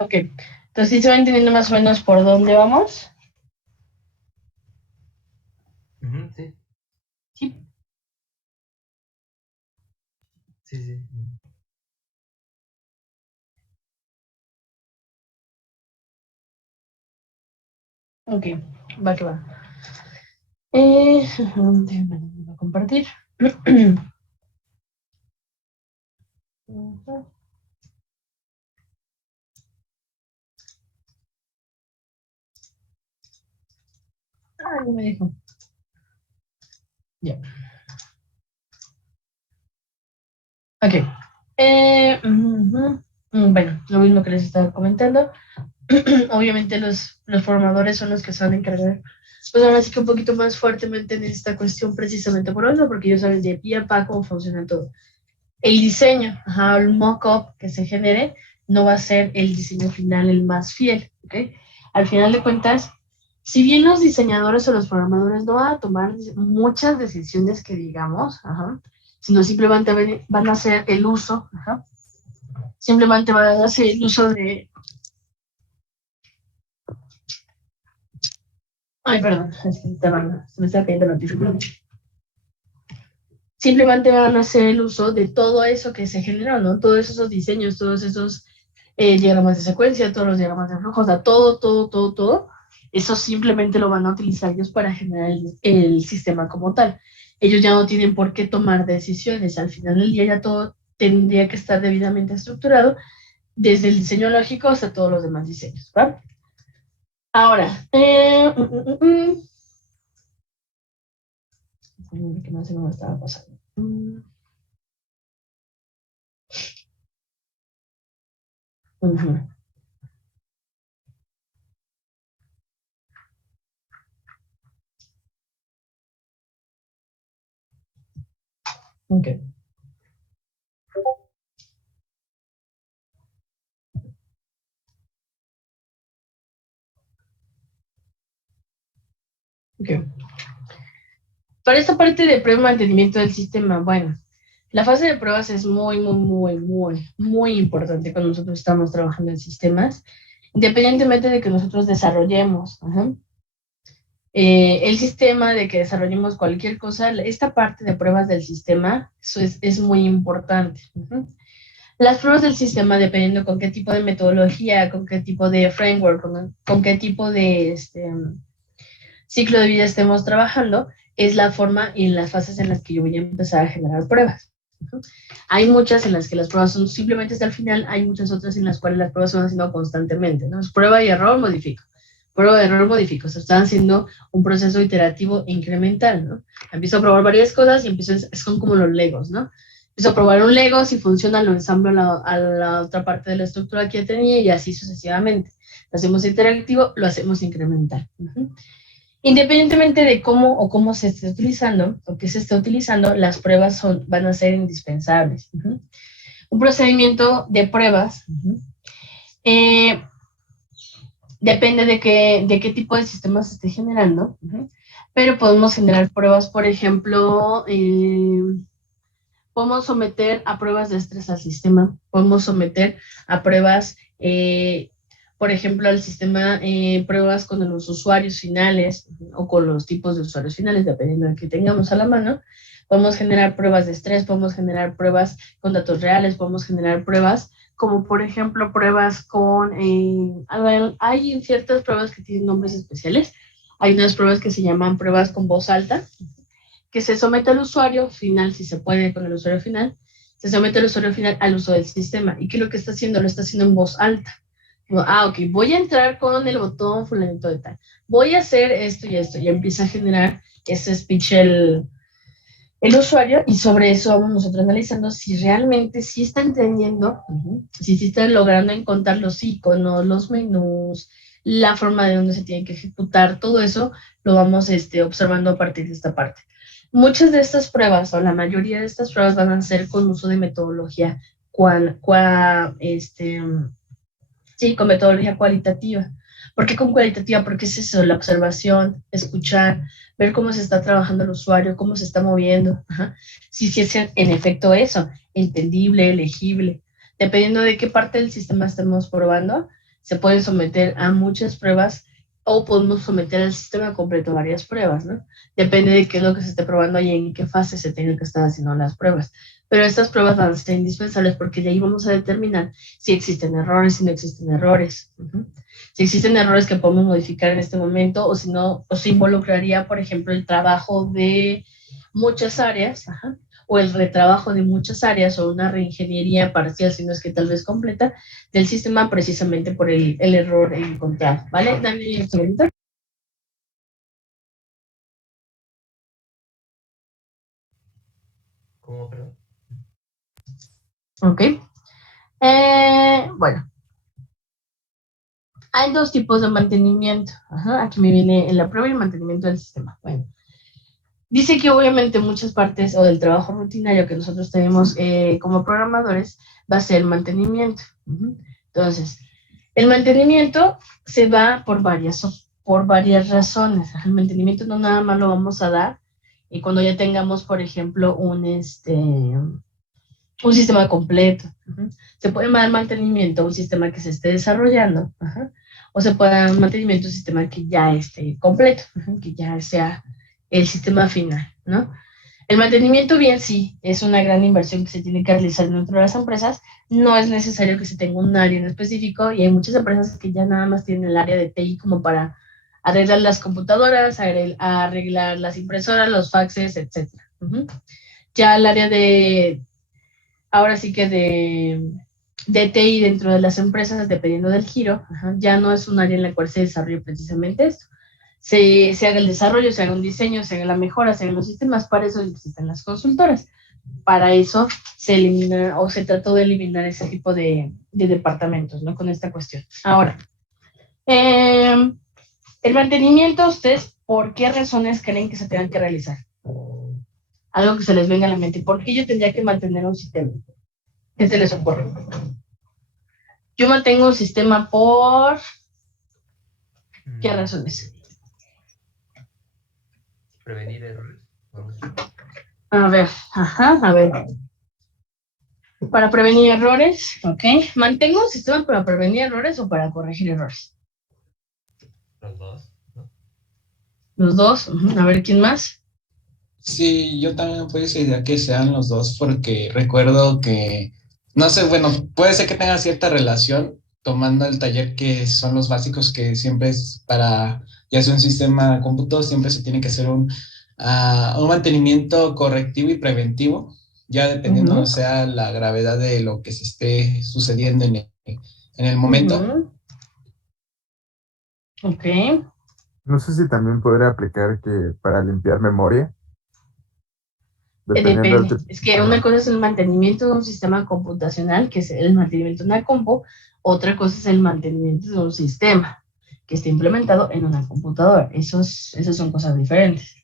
Ok, entonces sí se va entendiendo más o menos por dónde vamos. Sí, Sí. sí, sí. Ok, va que va. Déjame voy a compartir. Ujú. Ah, no me dijo. Ya. Ok. Bueno, lo mismo que les estaba comentando. Obviamente los formadores son los que se van a encargar, pues ahora sí que un poquito más fuertemente en esta cuestión precisamente por eso, porque ellos saben de pie a pa cómo funciona todo. El diseño, ajá, el mock-up que se genere, no va a ser el diseño final el más fiel, ¿ok? Al final de cuentas, si bien los diseñadores o los programadores no van a tomar muchas decisiones que digamos, ajá, sino simplemente van a hacer el uso, ajá, simplemente van a hacer el uso de... Ay, perdón, es que se me está cayendo la notificación. Simplemente van a hacer el uso de todo eso que se generó, ¿no? Todos esos diseños, todos esos diagramas de secuencia, todos los diagramas de flujo, o sea, todo. Eso simplemente lo van a utilizar ellos para generar el sistema como tal. Ellos ya no tienen por qué tomar decisiones. Al final del día ya todo tendría que estar debidamente estructurado, desde el diseño lógico hasta todos los demás diseños, ¿va? Ahora, ¿qué más se me estaba pasando? Ok. Ok. Para esta parte de prueba y mantenimiento del sistema, bueno, la fase de pruebas es muy importante cuando nosotros estamos trabajando en sistemas, independientemente de que nosotros desarrollemos el sistema, de que desarrollemos cualquier cosa, esta parte de pruebas del sistema eso es muy importante. Las pruebas del sistema, dependiendo con qué tipo de metodología, con qué tipo de framework, con qué tipo de ciclo de vida estemos trabajando, es la forma y las fases en las que yo voy a empezar a generar pruebas. Hay muchas en las que las pruebas son simplemente hasta el final, hay muchas otras en las cuales las pruebas se van haciendo constantemente, ¿no? Es prueba y error, modifico. Prueba, error, modifico. O sea, están haciendo un proceso iterativo e incremental, ¿no? Empiezo a probar varias cosas y son como los legos, ¿no? Empiezo a probar un lego, si funciona lo ensamblo a la otra parte de la estructura que ya tenía y así sucesivamente. Lo hacemos interactivo, lo hacemos incremental. Independientemente de cómo se esté utilizando o qué se esté utilizando, las pruebas van a ser indispensables. Un procedimiento de pruebas eh, depende de qué tipo de sistema se esté generando, pero podemos generar pruebas, por ejemplo, podemos someter a pruebas de estrés al sistema, podemos someter a pruebas, por ejemplo, al sistema, pruebas con los usuarios finales o con los tipos de usuarios finales, dependiendo de que tengamos a la mano. Podemos generar pruebas de estrés, podemos generar pruebas con datos reales, podemos generar pruebas como por ejemplo pruebas con, hay ciertas pruebas que tienen nombres especiales, hay unas pruebas que se llaman pruebas con voz alta, que se somete al usuario final, si se puede con el usuario final, se somete al usuario final al uso del sistema. ¿Y qué es lo que está haciendo? Lo está haciendo en voz alta. Como, ok, voy a entrar con el botón fulanito de tal. Voy a hacer esto y esto. Y empieza a generar ese speech el usuario y sobre eso vamos nosotros analizando si realmente sí está entendiendo, si sí está logrando encontrar los iconos, los menús, la forma de donde se tiene que ejecutar, todo eso lo vamos observando a partir de esta parte. Muchas de estas pruebas, o la mayoría de estas pruebas, van a ser con uso de metodología, sí, con metodología cualitativa. ¿Por qué con cualitativa? Porque es eso, la observación, escuchar, ver cómo se está trabajando el usuario, cómo se está moviendo. Si es en efecto eso, entendible, legible. Dependiendo de qué parte del sistema estemos probando, se pueden someter a muchas pruebas o podemos someter al sistema completo a varias pruebas, ¿no? Depende de qué es lo que se esté probando y en qué fase se tengan que estar haciendo las pruebas. Pero estas pruebas van a ser indispensables porque de ahí vamos a determinar si existen errores, si no existen errores. Si existen errores que podemos modificar en este momento o si no, o se involucraría, por ejemplo, el trabajo de muchas áreas, o el retrabajo de muchas áreas o una reingeniería parcial, si no es que tal vez completa, del sistema precisamente por el error encontrado, ¿vale? Dame un segundito. ¿Cómo, perdón? Ok. Bueno, hay dos tipos de mantenimiento. Aquí me viene la prueba y el mantenimiento del sistema. Bueno, dice que obviamente muchas partes o del trabajo rutinario que nosotros tenemos como programadores va a ser el mantenimiento. Entonces, el mantenimiento se va por varias razones. El mantenimiento no nada más lo vamos a dar y cuando ya tengamos, por ejemplo, un sistema completo. Se puede dar mantenimiento a un sistema que se esté desarrollando, o se puede dar mantenimiento a un sistema que ya esté completo, que ya sea el sistema final, ¿no? El mantenimiento bien sí es una gran inversión que se tiene que realizar dentro de las empresas. No es necesario que se tenga un área en específico y hay muchas empresas que ya nada más tienen el área de TI como para arreglar las computadoras, arreglar las impresoras, los faxes, etc. Ya el área de, ahora sí que de TI dentro de las empresas, dependiendo del giro, ya no es un área en la cual se desarrolla precisamente esto. Se haga el desarrollo, se haga un diseño, se haga la mejora, se hagan los sistemas, para eso existen las consultoras. Para eso se elimina o se trató de eliminar ese tipo de departamentos, ¿no? Con esta cuestión. Ahora, el mantenimiento, ¿ustedes por qué razones creen que se tengan que realizar? Algo que se les venga a la mente. ¿Por qué yo tendría que mantener un sistema? ¿Qué se les ocurre? Yo mantengo un sistema por... ¿Qué razones? Prevenir errores. A ver, a ver. Para prevenir errores, ¿ok? ¿Mantengo un sistema para prevenir errores o para corregir errores? Los dos, ¿no? Los dos. A ver, ¿quién más? Sí, yo también puedo decir que sean los dos porque recuerdo que, no sé, bueno, puede ser que tenga cierta relación tomando el taller que son los básicos que siempre es para, ya sea un sistema cómputo, siempre se tiene que hacer un mantenimiento correctivo y preventivo, ya dependiendo sea la gravedad de lo que se esté sucediendo en el momento. Ok. No sé si también podría aplicar que para limpiar memoria. Depende. Es que una cosa es el mantenimiento de un sistema computacional, que es el mantenimiento de una compu, otra cosa es el mantenimiento de un sistema que está implementado en una computadora. Esas son cosas diferentes.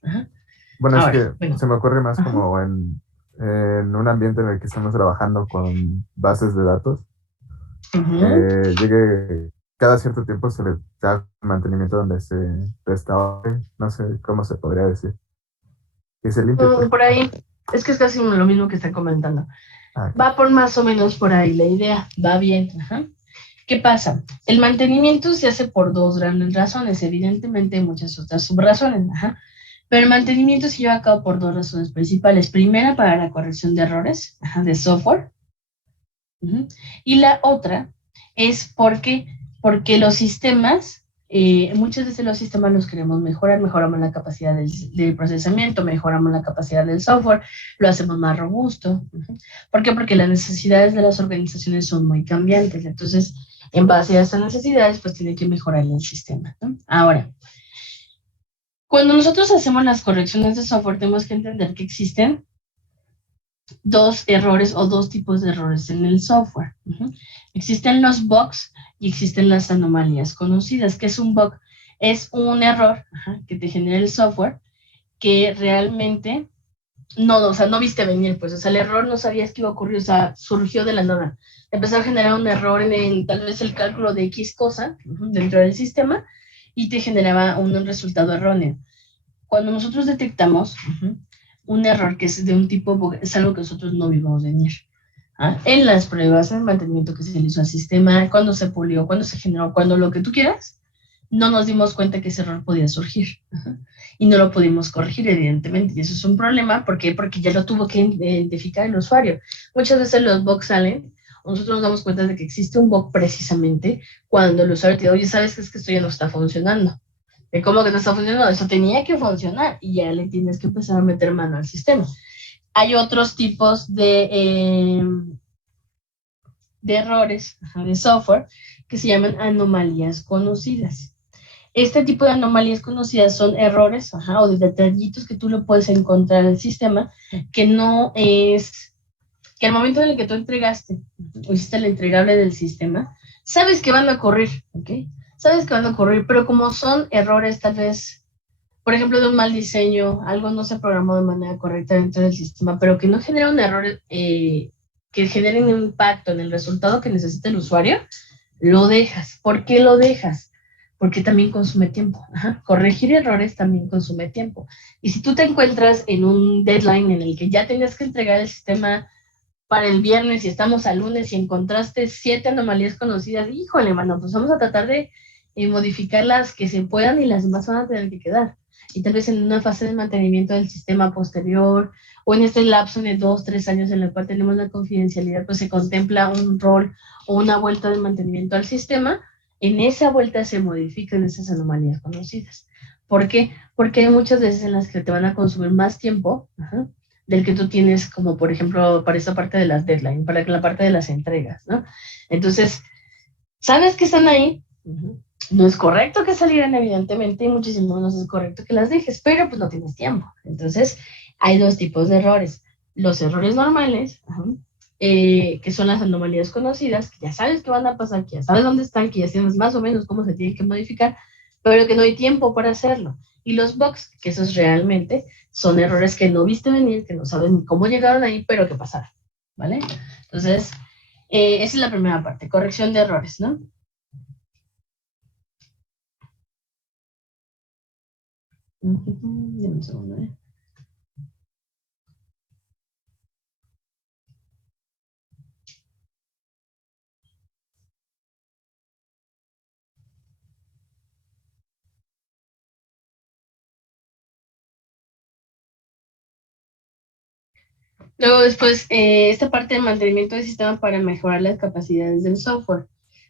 Bueno, ahora, es que se me ocurre más como en un ambiente en el que estamos trabajando con bases de datos. Llegue cada cierto tiempo se le da mantenimiento donde se restaure, no sé cómo se podría decir. Y se limpia. Por ahí. Es que es casi lo mismo que están comentando. Va por más o menos por ahí la idea, va bien. ¿Qué pasa? El mantenimiento se hace por dos grandes razones, evidentemente hay muchas otras subrazones, pero el mantenimiento se lleva a cabo por dos razones principales. Primera, para la corrección de errores de software, y la otra es porque los sistemas, muchas veces los sistemas los queremos mejorar, mejoramos la capacidad del procesamiento, mejoramos la capacidad del software, lo hacemos más robusto. ¿Por qué? Porque las necesidades de las organizaciones son muy cambiantes, entonces en base a esas necesidades pues tiene que mejorar el sistema, ¿no? Ahora, cuando nosotros hacemos las correcciones de software tenemos que entender que existen dos errores o dos tipos de errores en el software. Existen los bugs y existen las anomalías conocidas. ¿Qué es un bug? Es un error que te genera el software que realmente no viste venir, pues, o sea, el error no sabías que iba a ocurrir, o sea, surgió de la nada. Empezó a generar un error en tal vez el cálculo de X cosa dentro del sistema y te generaba un resultado erróneo. Cuando nosotros detectamos un error que es de un tipo bug, es algo que nosotros no vimos venir. en las pruebas, en el mantenimiento que se le hizo al sistema, cuando se pulió, cuando se generó, cuando lo que tú quieras, no nos dimos cuenta que ese error podía surgir. Y no lo pudimos corregir, evidentemente. Y eso es un problema. ¿Por qué? Porque ya lo tuvo que identificar el usuario. Muchas veces los bugs salen, nosotros nos damos cuenta de que existe un bug precisamente cuando el usuario te dice, oye, ¿sabes qué? Es que esto ya no está funcionando. ¿Cómo que no está funcionando? Eso tenía que funcionar y ya le tienes que empezar a meter mano al sistema. Hay otros tipos de errores de software que se llaman anomalías conocidas. Este tipo de anomalías conocidas son errores o de detallitos que tú lo puedes encontrar en el sistema, que no es, que al momento en el que tú entregaste o hiciste el entregable del sistema, sabes que van a ocurrir, ¿ok? Sabes que van a ocurrir, pero como son errores tal vez, por ejemplo, de un mal diseño, algo no se programó de manera correcta dentro del sistema, pero que no genera un error que genere un impacto en el resultado que necesita el usuario, lo dejas. ¿Por qué lo dejas? Porque también consume tiempo. Corregir errores también consume tiempo. Y si tú te encuentras en un deadline en el que ya tenías que entregar el sistema para el viernes y estamos al lunes y encontraste 7 anomalías conocidas, híjole, mano, pues vamos a tratar de modificar las que se puedan y las demás van a tener que quedar. Y tal vez en una fase de mantenimiento del sistema posterior o en este lapso de 2, 3 años en el cual tenemos la confidencialidad, pues se contempla un rol o una vuelta de mantenimiento al sistema. En esa vuelta se modifican esas anomalías conocidas. ¿Por qué? Porque hay muchas veces en las que te van a consumir más tiempo del que tú tienes, como por ejemplo para esta parte de las deadlines, para la parte de las entregas, ¿no? Entonces, sabes que están ahí, no es correcto que salieran evidentemente y muchísimo menos es correcto que las dejes, pero pues no tienes tiempo. Entonces, hay dos tipos de errores. Los errores normales, que son las anomalías conocidas, que ya sabes que van a pasar, que ya sabes dónde están, que ya sabes más o menos cómo se tienen que modificar, pero que no hay tiempo para hacerlo. Y los bugs, que esos realmente son errores que no viste venir, que no sabes ni cómo llegaron ahí, pero que pasaron, ¿vale? Entonces, esa es la primera parte, corrección de errores, ¿no? Un segundo, ¿eh? Luego después, esta parte de mantenimiento del sistema para mejorar las capacidades del software.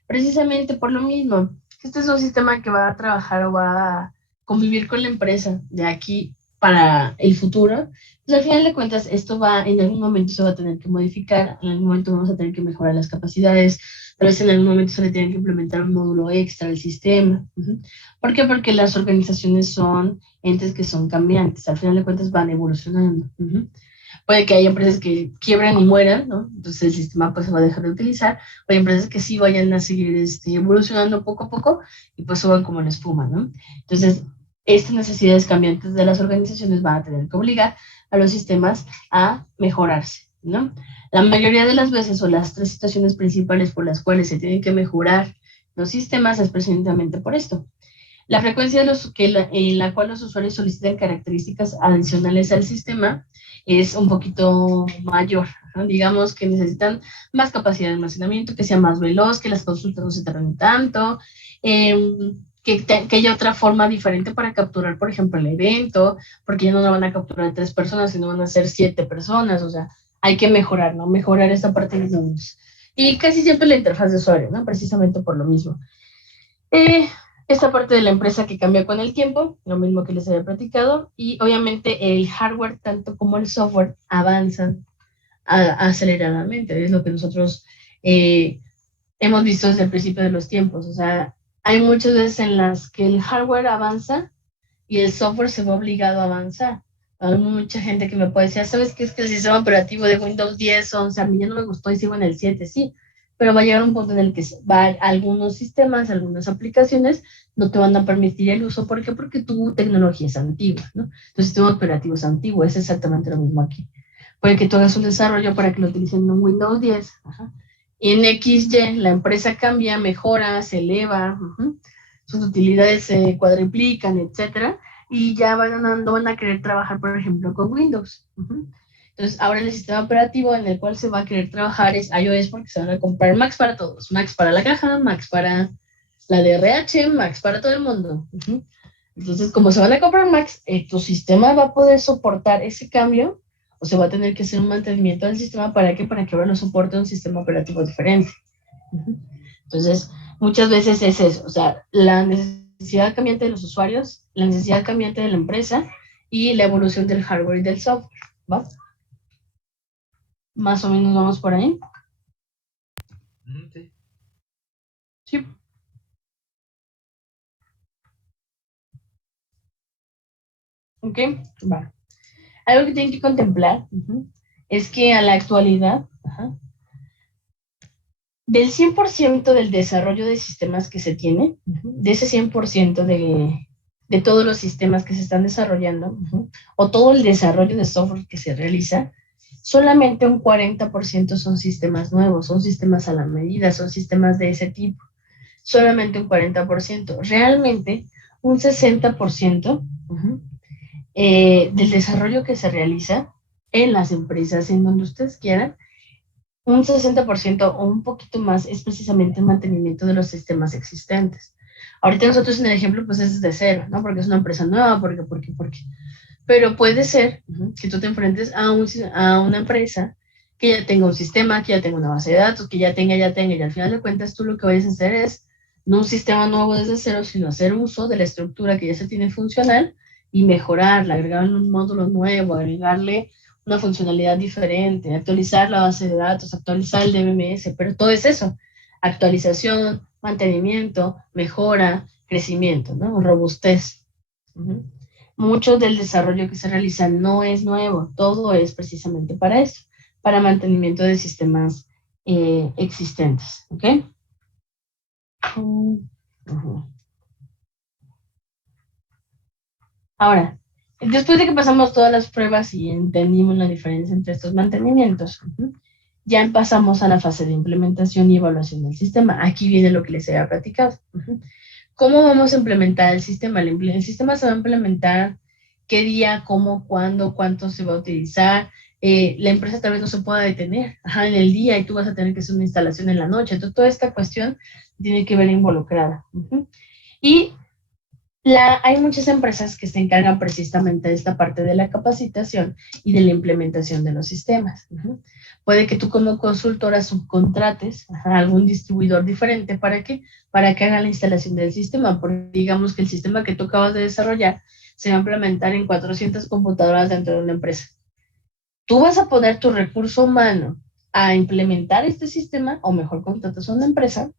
Precisamente por lo mismo, este es un sistema que va a trabajar o va a convivir con la empresa de aquí para el futuro. Pues al final de cuentas, esto va, en algún momento se va a tener que modificar, en algún momento vamos a tener que mejorar las capacidades, tal vez en algún momento se le tiene que implementar un módulo extra al sistema. ¿Por qué? Porque las organizaciones son entes que son cambiantes, al final de cuentas van evolucionando. Puede que haya empresas que quiebran y mueran, ¿no? Entonces el sistema pues se va a dejar de utilizar. O hay empresas que sí vayan a seguir evolucionando poco a poco y pues suban como la espuma, ¿no? Entonces, estas necesidades cambiantes de las organizaciones van a tener que obligar a los sistemas a mejorarse, ¿no? La mayoría de las veces o las 3 situaciones principales por las cuales se tienen que mejorar los sistemas es precisamente por esto. La frecuencia en la cual los usuarios solicitan características adicionales al sistema es un poquito mayor, ¿no? Digamos que necesitan más capacidad de almacenamiento, que sea más veloz, que las consultas no se tarden tanto, que haya otra forma diferente para capturar, por ejemplo, el evento, porque ya no lo van a capturar 3 personas, sino van a ser 7 personas, o sea, hay que mejorar, ¿no? Mejorar esta parte de los números. Y casi siempre la interfaz de usuario, ¿no? Precisamente por lo mismo. Esta parte de la empresa que cambia con el tiempo, lo mismo que les había platicado, y obviamente el hardware, tanto como el software, avanzan aceleradamente. Es lo que nosotros hemos visto desde el principio de los tiempos. O sea, hay muchas veces en las que el hardware avanza y el software se ve obligado a avanzar. Hay mucha gente que me puede decir, ¿sabes qué? Es que el sistema operativo de Windows 10, 11, a mí ya no me gustó y sigo en el 7, sí, pero va a llegar un punto en el que algunos sistemas, algunas aplicaciones no te van a permitir el uso. ¿Por qué? Porque tu tecnología es antigua, ¿no? Tu sistema operativo es antiguo, es exactamente lo mismo aquí. Puede que tú hagas un desarrollo para que lo utilicen en un Windows 10, y en XY la empresa cambia, mejora, se eleva, sus utilidades se cuadriplican, etcétera, y ya no van a querer trabajar, por ejemplo, con Windows. Entonces, ahora el sistema operativo en el cual se va a querer trabajar es iOS porque se van a comprar Macs para todos. Macs para la caja, Macs para la DRH, Macs para todo el mundo. Entonces, como se van a comprar Macs, tu sistema va a poder soportar ese cambio o se va a tener que hacer un mantenimiento del sistema para que ahora lo soporte un sistema operativo diferente. Entonces, muchas veces es eso, o sea, la necesidad cambiante de los usuarios, la necesidad cambiante de la empresa y la evolución del hardware y del software, ¿va? Más o menos vamos por ahí. Sí. Sí. Ok, va. Algo que tienen que contemplar es que a la actualidad, del 100% del desarrollo de sistemas que se tiene, de ese 100% de todos los sistemas que se están desarrollando, o todo el desarrollo de software que se realiza, solamente un 40% son sistemas nuevos, son sistemas a la medida, son sistemas de ese tipo. Solamente un 40%. Realmente, un 60% del desarrollo que se realiza en las empresas, en donde ustedes quieran, un 60% o un poquito más es precisamente el mantenimiento de los sistemas existentes. Ahorita nosotros en el ejemplo pues es de cero, ¿no? Porque es una empresa nueva, porque. Pero puede ser que tú te enfrentes a una empresa que ya tenga un sistema, que ya tenga una base de datos, que ya tenga, y al final de cuentas tú lo que vayas a hacer es no un sistema nuevo desde cero, sino hacer uso de la estructura que ya se tiene funcional y mejorarla, agregarle un módulo nuevo, agregarle una funcionalidad diferente, actualizar la base de datos, actualizar el DBMS, pero todo es eso, actualización, mantenimiento, mejora, crecimiento, ¿no? Robustez. Mucho del desarrollo que se realiza no es nuevo, todo es precisamente para eso, para mantenimiento de sistemas existentes, ¿ok? Ahora, después de que pasamos todas las pruebas y entendimos la diferencia entre estos mantenimientos, ya pasamos a la fase de implementación y evaluación del sistema. Aquí viene lo que les había platicado. ¿Cómo vamos a implementar el sistema? El sistema se va a implementar qué día, cómo, cuándo, cuánto se va a utilizar. La empresa tal vez no se pueda detener en el día y tú vas a tener que hacer una instalación en la noche. Entonces, toda esta cuestión tiene que ver involucrada. Y hay muchas empresas que se encargan precisamente de esta parte de la capacitación y de la implementación de los sistemas. Puede que tú como consultora subcontrates a algún distribuidor diferente. ¿Para qué? Para que haga la instalación del sistema. Porque digamos que el sistema que tú acabas de desarrollar se va a implementar en 400 computadoras dentro de una empresa. Tú vas a poner tu recurso humano a implementar este sistema, o mejor contratas a una empresa,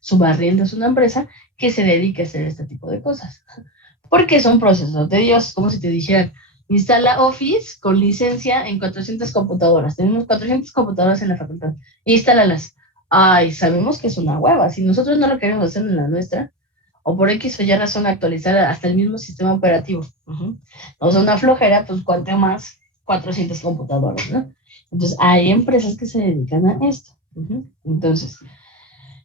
subarriendas a una empresa que se dedique a hacer este tipo de cosas. Porque son procesos de Dios, como si te dijeran, instala Office con licencia en 400 computadoras. Tenemos 400 computadoras en la facultad. Instálalas. Ay, sabemos que es una hueva. Si nosotros no lo queremos hacer en la nuestra, o por X o Y razón actualizar hasta el mismo sistema operativo. O sea, una flojera, pues cuanto más 400 computadoras, ¿no? Entonces, hay empresas que se dedican a esto. Entonces,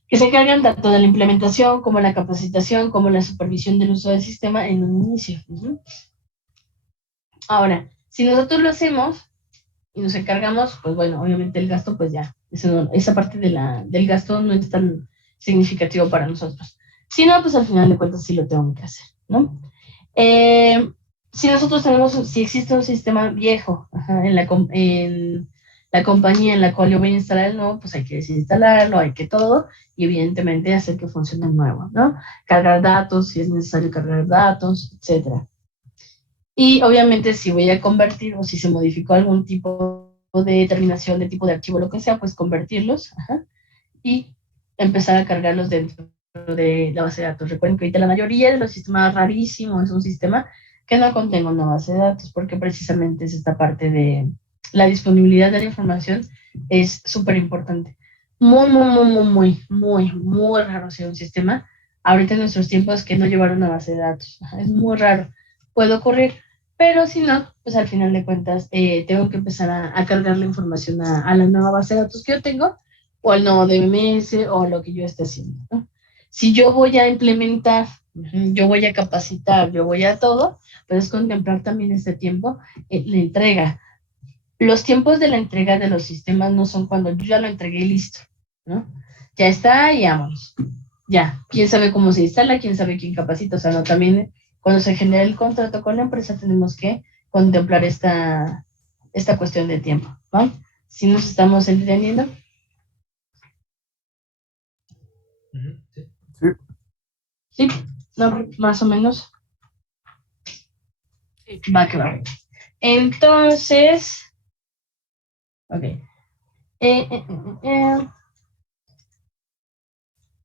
que se encargan tanto de la implementación como la capacitación, como la supervisión del uso del sistema en un inicio. Ahora, si nosotros lo hacemos y nos encargamos, pues bueno, obviamente el gasto, pues ya, esa parte del gasto no es tan significativo para nosotros. Si no, pues al final de cuentas sí lo tengo que hacer, ¿no? Si nosotros si existe un sistema viejo en la compañía en la cual yo voy a instalar el nuevo, pues hay que desinstalarlo, hay que todo, y evidentemente hacer que funcione el nuevo, ¿no? Cargar datos, si es necesario cargar datos, etcétera. Y obviamente si voy a convertir o si se modificó algún tipo de determinación de tipo de archivo, lo que sea, pues convertirlos y empezar a cargarlos dentro de la base de datos. Recuerden que ahorita la mayoría de los sistemas rarísimos es un sistema que no contenga una base de datos, porque precisamente es esta parte de la disponibilidad de la información es súper importante. Muy raro ser un sistema ahorita en nuestros tiempos que no llevar una base de datos. Es muy raro. Puede ocurrir, pero si no, pues al final de cuentas tengo que empezar a cargar la información a la nueva base de datos que yo tengo, o al nuevo DMS, o lo que yo esté haciendo, ¿no? Si yo voy a implementar, yo voy a capacitar, yo voy a todo, pues contemplar también este tiempo, la entrega. los tiempos de la entrega de los sistemas no son cuando yo ya lo entregué y listo, ¿no? Ya está y vámonos. Ya, quién sabe cómo se instala, quién sabe quién capacita, o sea, no, también cuando se genera el contrato con la empresa tenemos que contemplar esta cuestión de tiempo, ¿no? Si nos estamos entendiendo. Sí. Sí, Sí, no, más o menos. Va que va. Entonces, ok.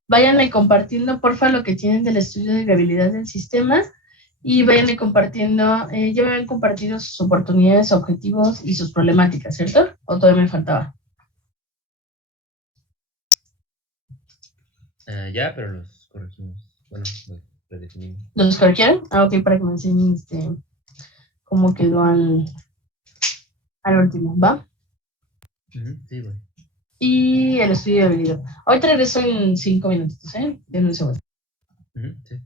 Váyanme compartiendo, porfa, lo que tienen del estudio de viabilidad del sistema y váyanme compartiendo, ya me habían compartido sus oportunidades, objetivos y sus problemáticas, ¿cierto? ¿O todavía me faltaba? Ya, pero los corregimos. Bueno, los redefinimos. ¿Los corrigieron? Ah, ok, para que me enseñen cómo quedó al último, ¿va? Sí, bueno. Y el estudio de habilidad. Ahorita regreso en 5 minutitos, ¿eh? Denme un segundo. Sí.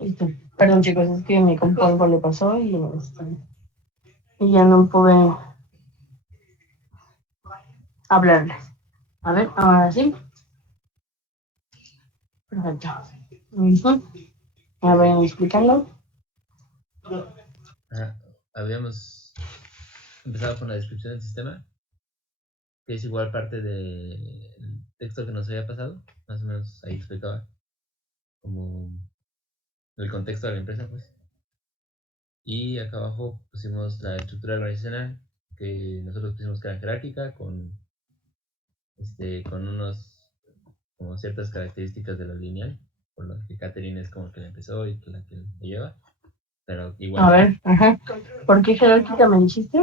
Listo. Perdón, chicos, es que mi compu algo le pasó y ya no pude hablarles. A ver, ahora sí. Perfecto. Ujú. A ver, explicando. Habíamos empezado con la descripción del sistema, que es igual parte del texto que nos había pasado. Más o menos ahí explicaba como el contexto de la empresa, pues. Y acá abajo pusimos la estructura organizacional, que nosotros pusimos que era jerárquica, con como ciertas características de lo lineal, por lo que Catherine es como que la empezó y la que lo lleva, pero igual A ver, ajá. ¿Por qué jerárquica me dijiste?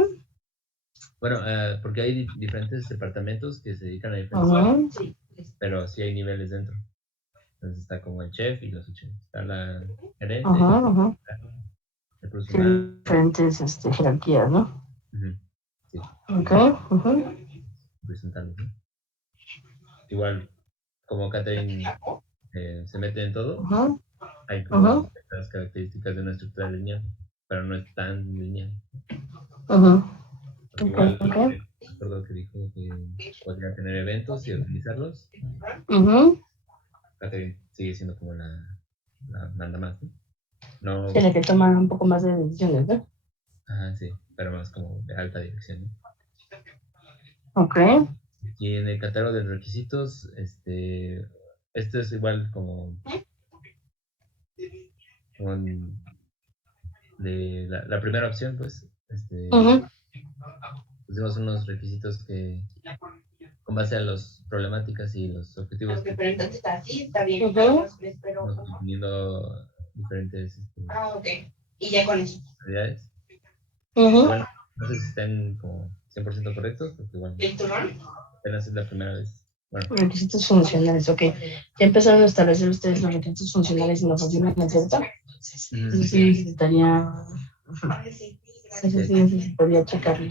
bueno, porque hay diferentes departamentos que se dedican a diferentes Ajá. cosas, pero sí hay niveles dentro. Entonces está como el chef y los subchefs. Está la gerente, Ajá, ajá. el recursos Sí, humanos. diferentes jerarquías, ¿no? Ujú, sí, Ok. Ajá. representarlos, ¿no? Igual, como Catherine se mete en todo, Ajá. hay Ajá. como las características de una estructura lineal, pero no es tan lineal. Ajá. Porque Ok, igual, ok. recuerdo que dijo que podría tener eventos y organizarlos. Ajá. Catherine sigue siendo como la manda más, ¿no? Sí, No, la que toma un poco más de decisiones, ¿no? ajá, sí, pero más como de alta dirección, ¿no? Ok. Y en el catálogo de requisitos, esto es igual como de la primera opción, pues, Ajá. pusimos unos requisitos que, con base a las problemáticas y los objetivos que Pero entonces está así, está bien. estamos Pero, definiendo diferentes ok. Y ya con eso. realidades. Ajá. Bueno, no sé si están como 100% correctos, porque bueno, ¿El turrón? apenas es la primera vez. Bueno, Requisitos funcionales, ok. Ya empezaron a establecer ustedes los requisitos funcionales y no funcionan, ¿cierto? Eso sí sí, necesitaría, eso sí, sí necesitaría checarlo,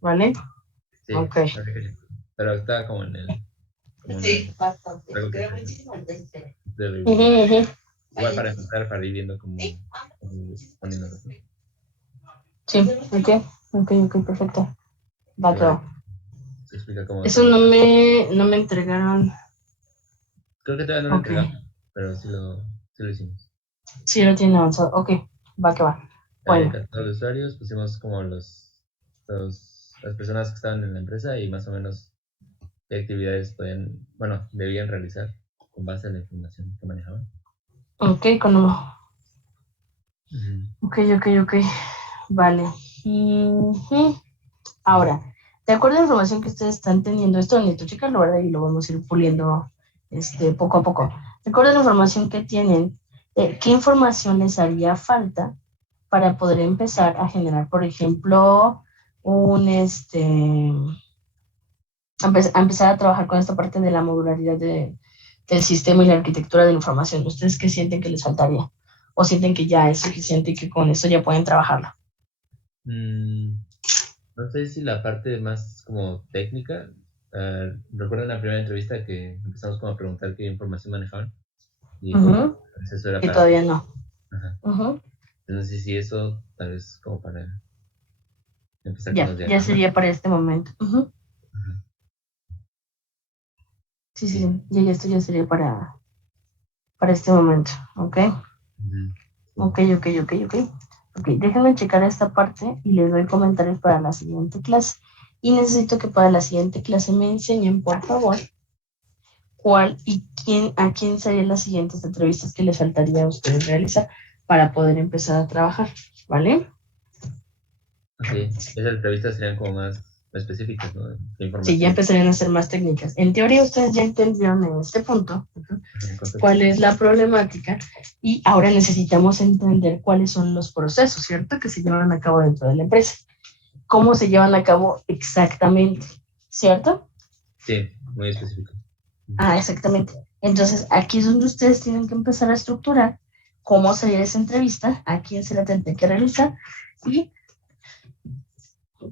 ¿vale? sí, Ok. habría que checar. Pero está como en Sí, bastante. algo que Creo hacer, ¿no? muchísimo. De revisar. Ujú, ujú. Igual para empezar, para ir viendo cómo poniéndolos, ¿no? Sí, ok, ok, perfecto. Va, que Igual va. ahí se explica cómo Eso trabajar. no me entregaron. Creo que todavía no lo Ok, entregamos, pero sí lo hicimos. sí lo tienen avanzado. Ok, va, que va. En el Bueno, catálogo de usuarios pusimos como las personas que estaban en la empresa y más o menos qué actividades debían realizar con base a la información que manejaban. ok, con uno. Ujú. Ok. Vale. Ujú. Ahora, de acuerdo a la información que ustedes están teniendo, esto necesito checarlo, ¿verdad? Y lo vamos a ir puliendo poco a poco. De acuerdo a la información que tienen, ¿qué información les haría falta para poder empezar a generar, por ejemplo, a empezar a trabajar con esta parte de la modularidad del sistema y la arquitectura de la información? ¿Ustedes qué sienten que les faltaría? ¿O sienten que ya es suficiente y que con eso ya pueden trabajarlo? Mm, no sé si la parte más como técnica, recuerdo en la primera entrevista que empezamos como a preguntar qué información manejaban y dijo que Ujú. eso era Que para todavía no. ajá. Ujú. Entonces, sí, eso tal vez como para empezar con Ya, los ya diagramas. sería para este momento. Ujú. Ajá, sí. Sí, ya esto ya sería para este momento. ¿Ok? Ujú, sí. Ok. Ok, déjenme checar esta parte y les doy comentarios para la siguiente clase. Y necesito que para la siguiente clase me enseñen, por favor, a quién serían las siguientes entrevistas que les faltaría a ustedes realizar para poder empezar a trabajar. ¿Vale? Ok, esas entrevistas serían como más específicas, ¿no? ¿Qué Sí, ya información? empezarían a ser más técnicas. En teoría, ustedes ya entendieron en este punto Ajá, el concepto. cuál es la problemática y ahora necesitamos entender cuáles son los procesos, ¿cierto? Que se llevan a cabo dentro de la empresa. ¿Cómo se llevan a cabo exactamente? ¿Cierto? Sí, muy específico. Exactamente. Entonces, aquí es donde ustedes tienen que empezar a estructurar cómo sería esa entrevista, a quién se la tendría que realizar y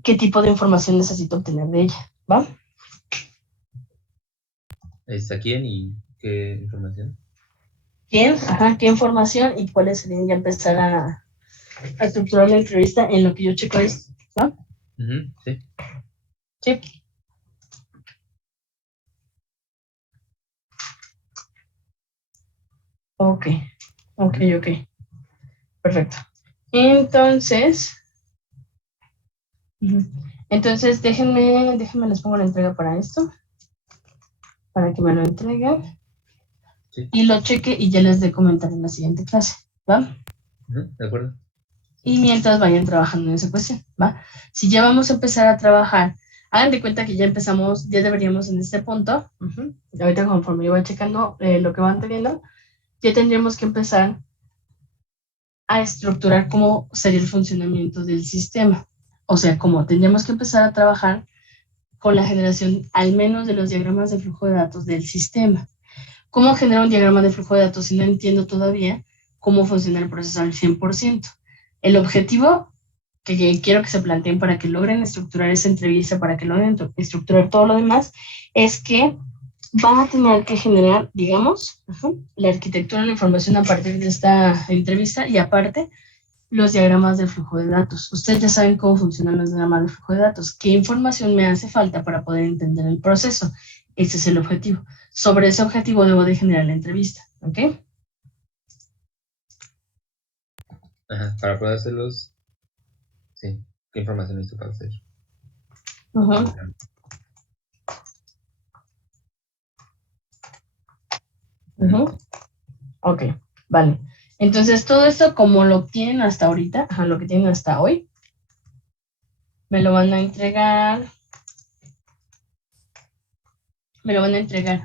qué tipo de información necesito obtener de ella, ¿va? ¿Es a quién y qué información? qué información y cuáles serían ya empezar a estructurar la entrevista en lo que yo checo esto, ¿no? Sí. Sí. Ok. Perfecto. Entonces, déjenme les pongo la entrega para esto, para que me lo entreguen. Sí. Y lo cheque y ya les dé comentar en la siguiente clase, ¿va? De acuerdo. Y mientras vayan trabajando en esa cuestión, ¿va? Si ya vamos a empezar a trabajar, hagan de cuenta que ya empezamos, ya deberíamos en este punto, ahorita conforme yo voy checando lo que van teniendo, ya tendríamos que empezar a estructurar cómo sería el funcionamiento del sistema. O sea, cómo tendríamos que empezar a trabajar con la generación al menos de los diagramas de flujo de datos del sistema. ¿Cómo generar un diagrama de flujo de datos si no entiendo todavía cómo funciona el proceso al 100%? El objetivo que quiero que se planteen para que logren estructurar esa entrevista, para que logren estructurar todo lo demás, es que van a tener que generar, digamos, la arquitectura de la información a partir de esta entrevista y aparte los diagramas de flujo de datos. Ustedes ya saben cómo funcionan los diagramas de flujo de datos, qué información me hace falta para poder entender el proceso. Ese es el objetivo. Sobre ese objetivo debo de generar la entrevista, ¿ok? Para poder hacerlos, sí. ¿Qué información necesito para hacer? Ok, vale. Entonces, todo esto, como lo tienen hasta ahorita, lo que tienen hasta hoy, me lo van a entregar,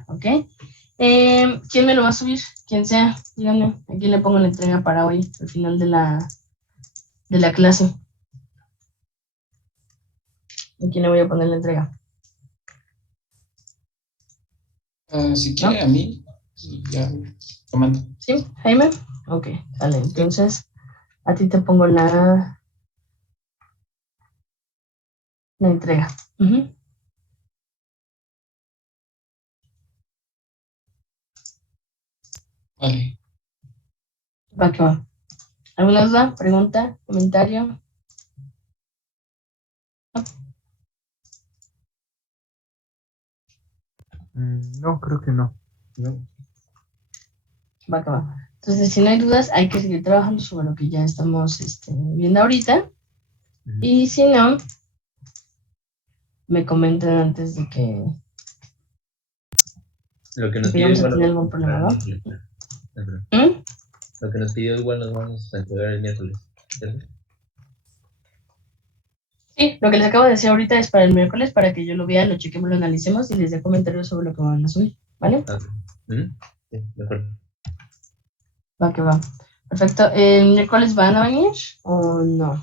¿ok? ¿Quién me lo va a subir? Quien sea, díganme, ¿a quién le pongo la entrega para hoy, al final de la clase? ¿A quién le voy a poner la entrega? Si quiere, a mí, ya comando. ¿Sí, Jaime? Ok, vale, entonces a ti te pongo la entrega. Vale. Va que va. ¿Alguna duda, pregunta, comentario? No, creo que no. Va que va. Entonces, si no hay dudas, hay que seguir trabajando sobre lo que ya estamos viendo ahorita. Y si no, me comentan antes de que Lo que nos pidió vayamos a igual tener algún problema, ¿no? Lo que nos pidió igual nos vamos a entregar el miércoles, ¿cierto? Sí, lo que les acabo de decir ahorita es para el miércoles, para que yo lo vea, lo chequemos, lo analicemos y les dé comentarios sobre lo que van a subir, ¿vale? Sí, de acuerdo. Va que va. Perfecto. ¿El miércoles van a venir o no?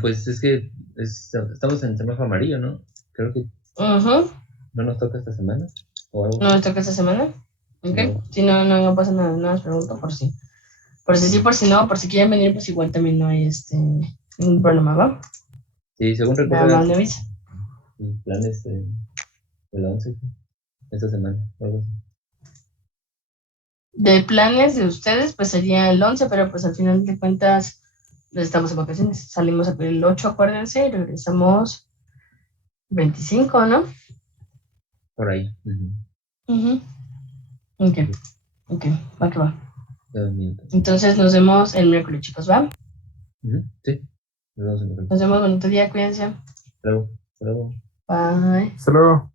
Pues es que estamos en semáforo amarillo, ¿no? Creo que no nos toca esta semana. ¿O algo? ¿No nos toca esta semana? Ok. No. Si no pasa nada, no les pregunto por si. Por si sí, por si no, por si quieren venir, pues igual también no hay ningún problema, ¿va? Sí, según Nada recuerdo, más me avisa. planes de la 11 esta semana, o algo así. De planes de ustedes, pues sería el 11, pero pues al final de cuentas estamos en vacaciones. Salimos el 8, acuérdense, y regresamos 25, ¿no? Por ahí. Ok, va que va. Bien. Entonces nos vemos el miércoles, chicos, ¿va? Sí, nos vemos en el Nos vemos, bonito día, cuídense. Hasta luego. Bye. Hasta luego.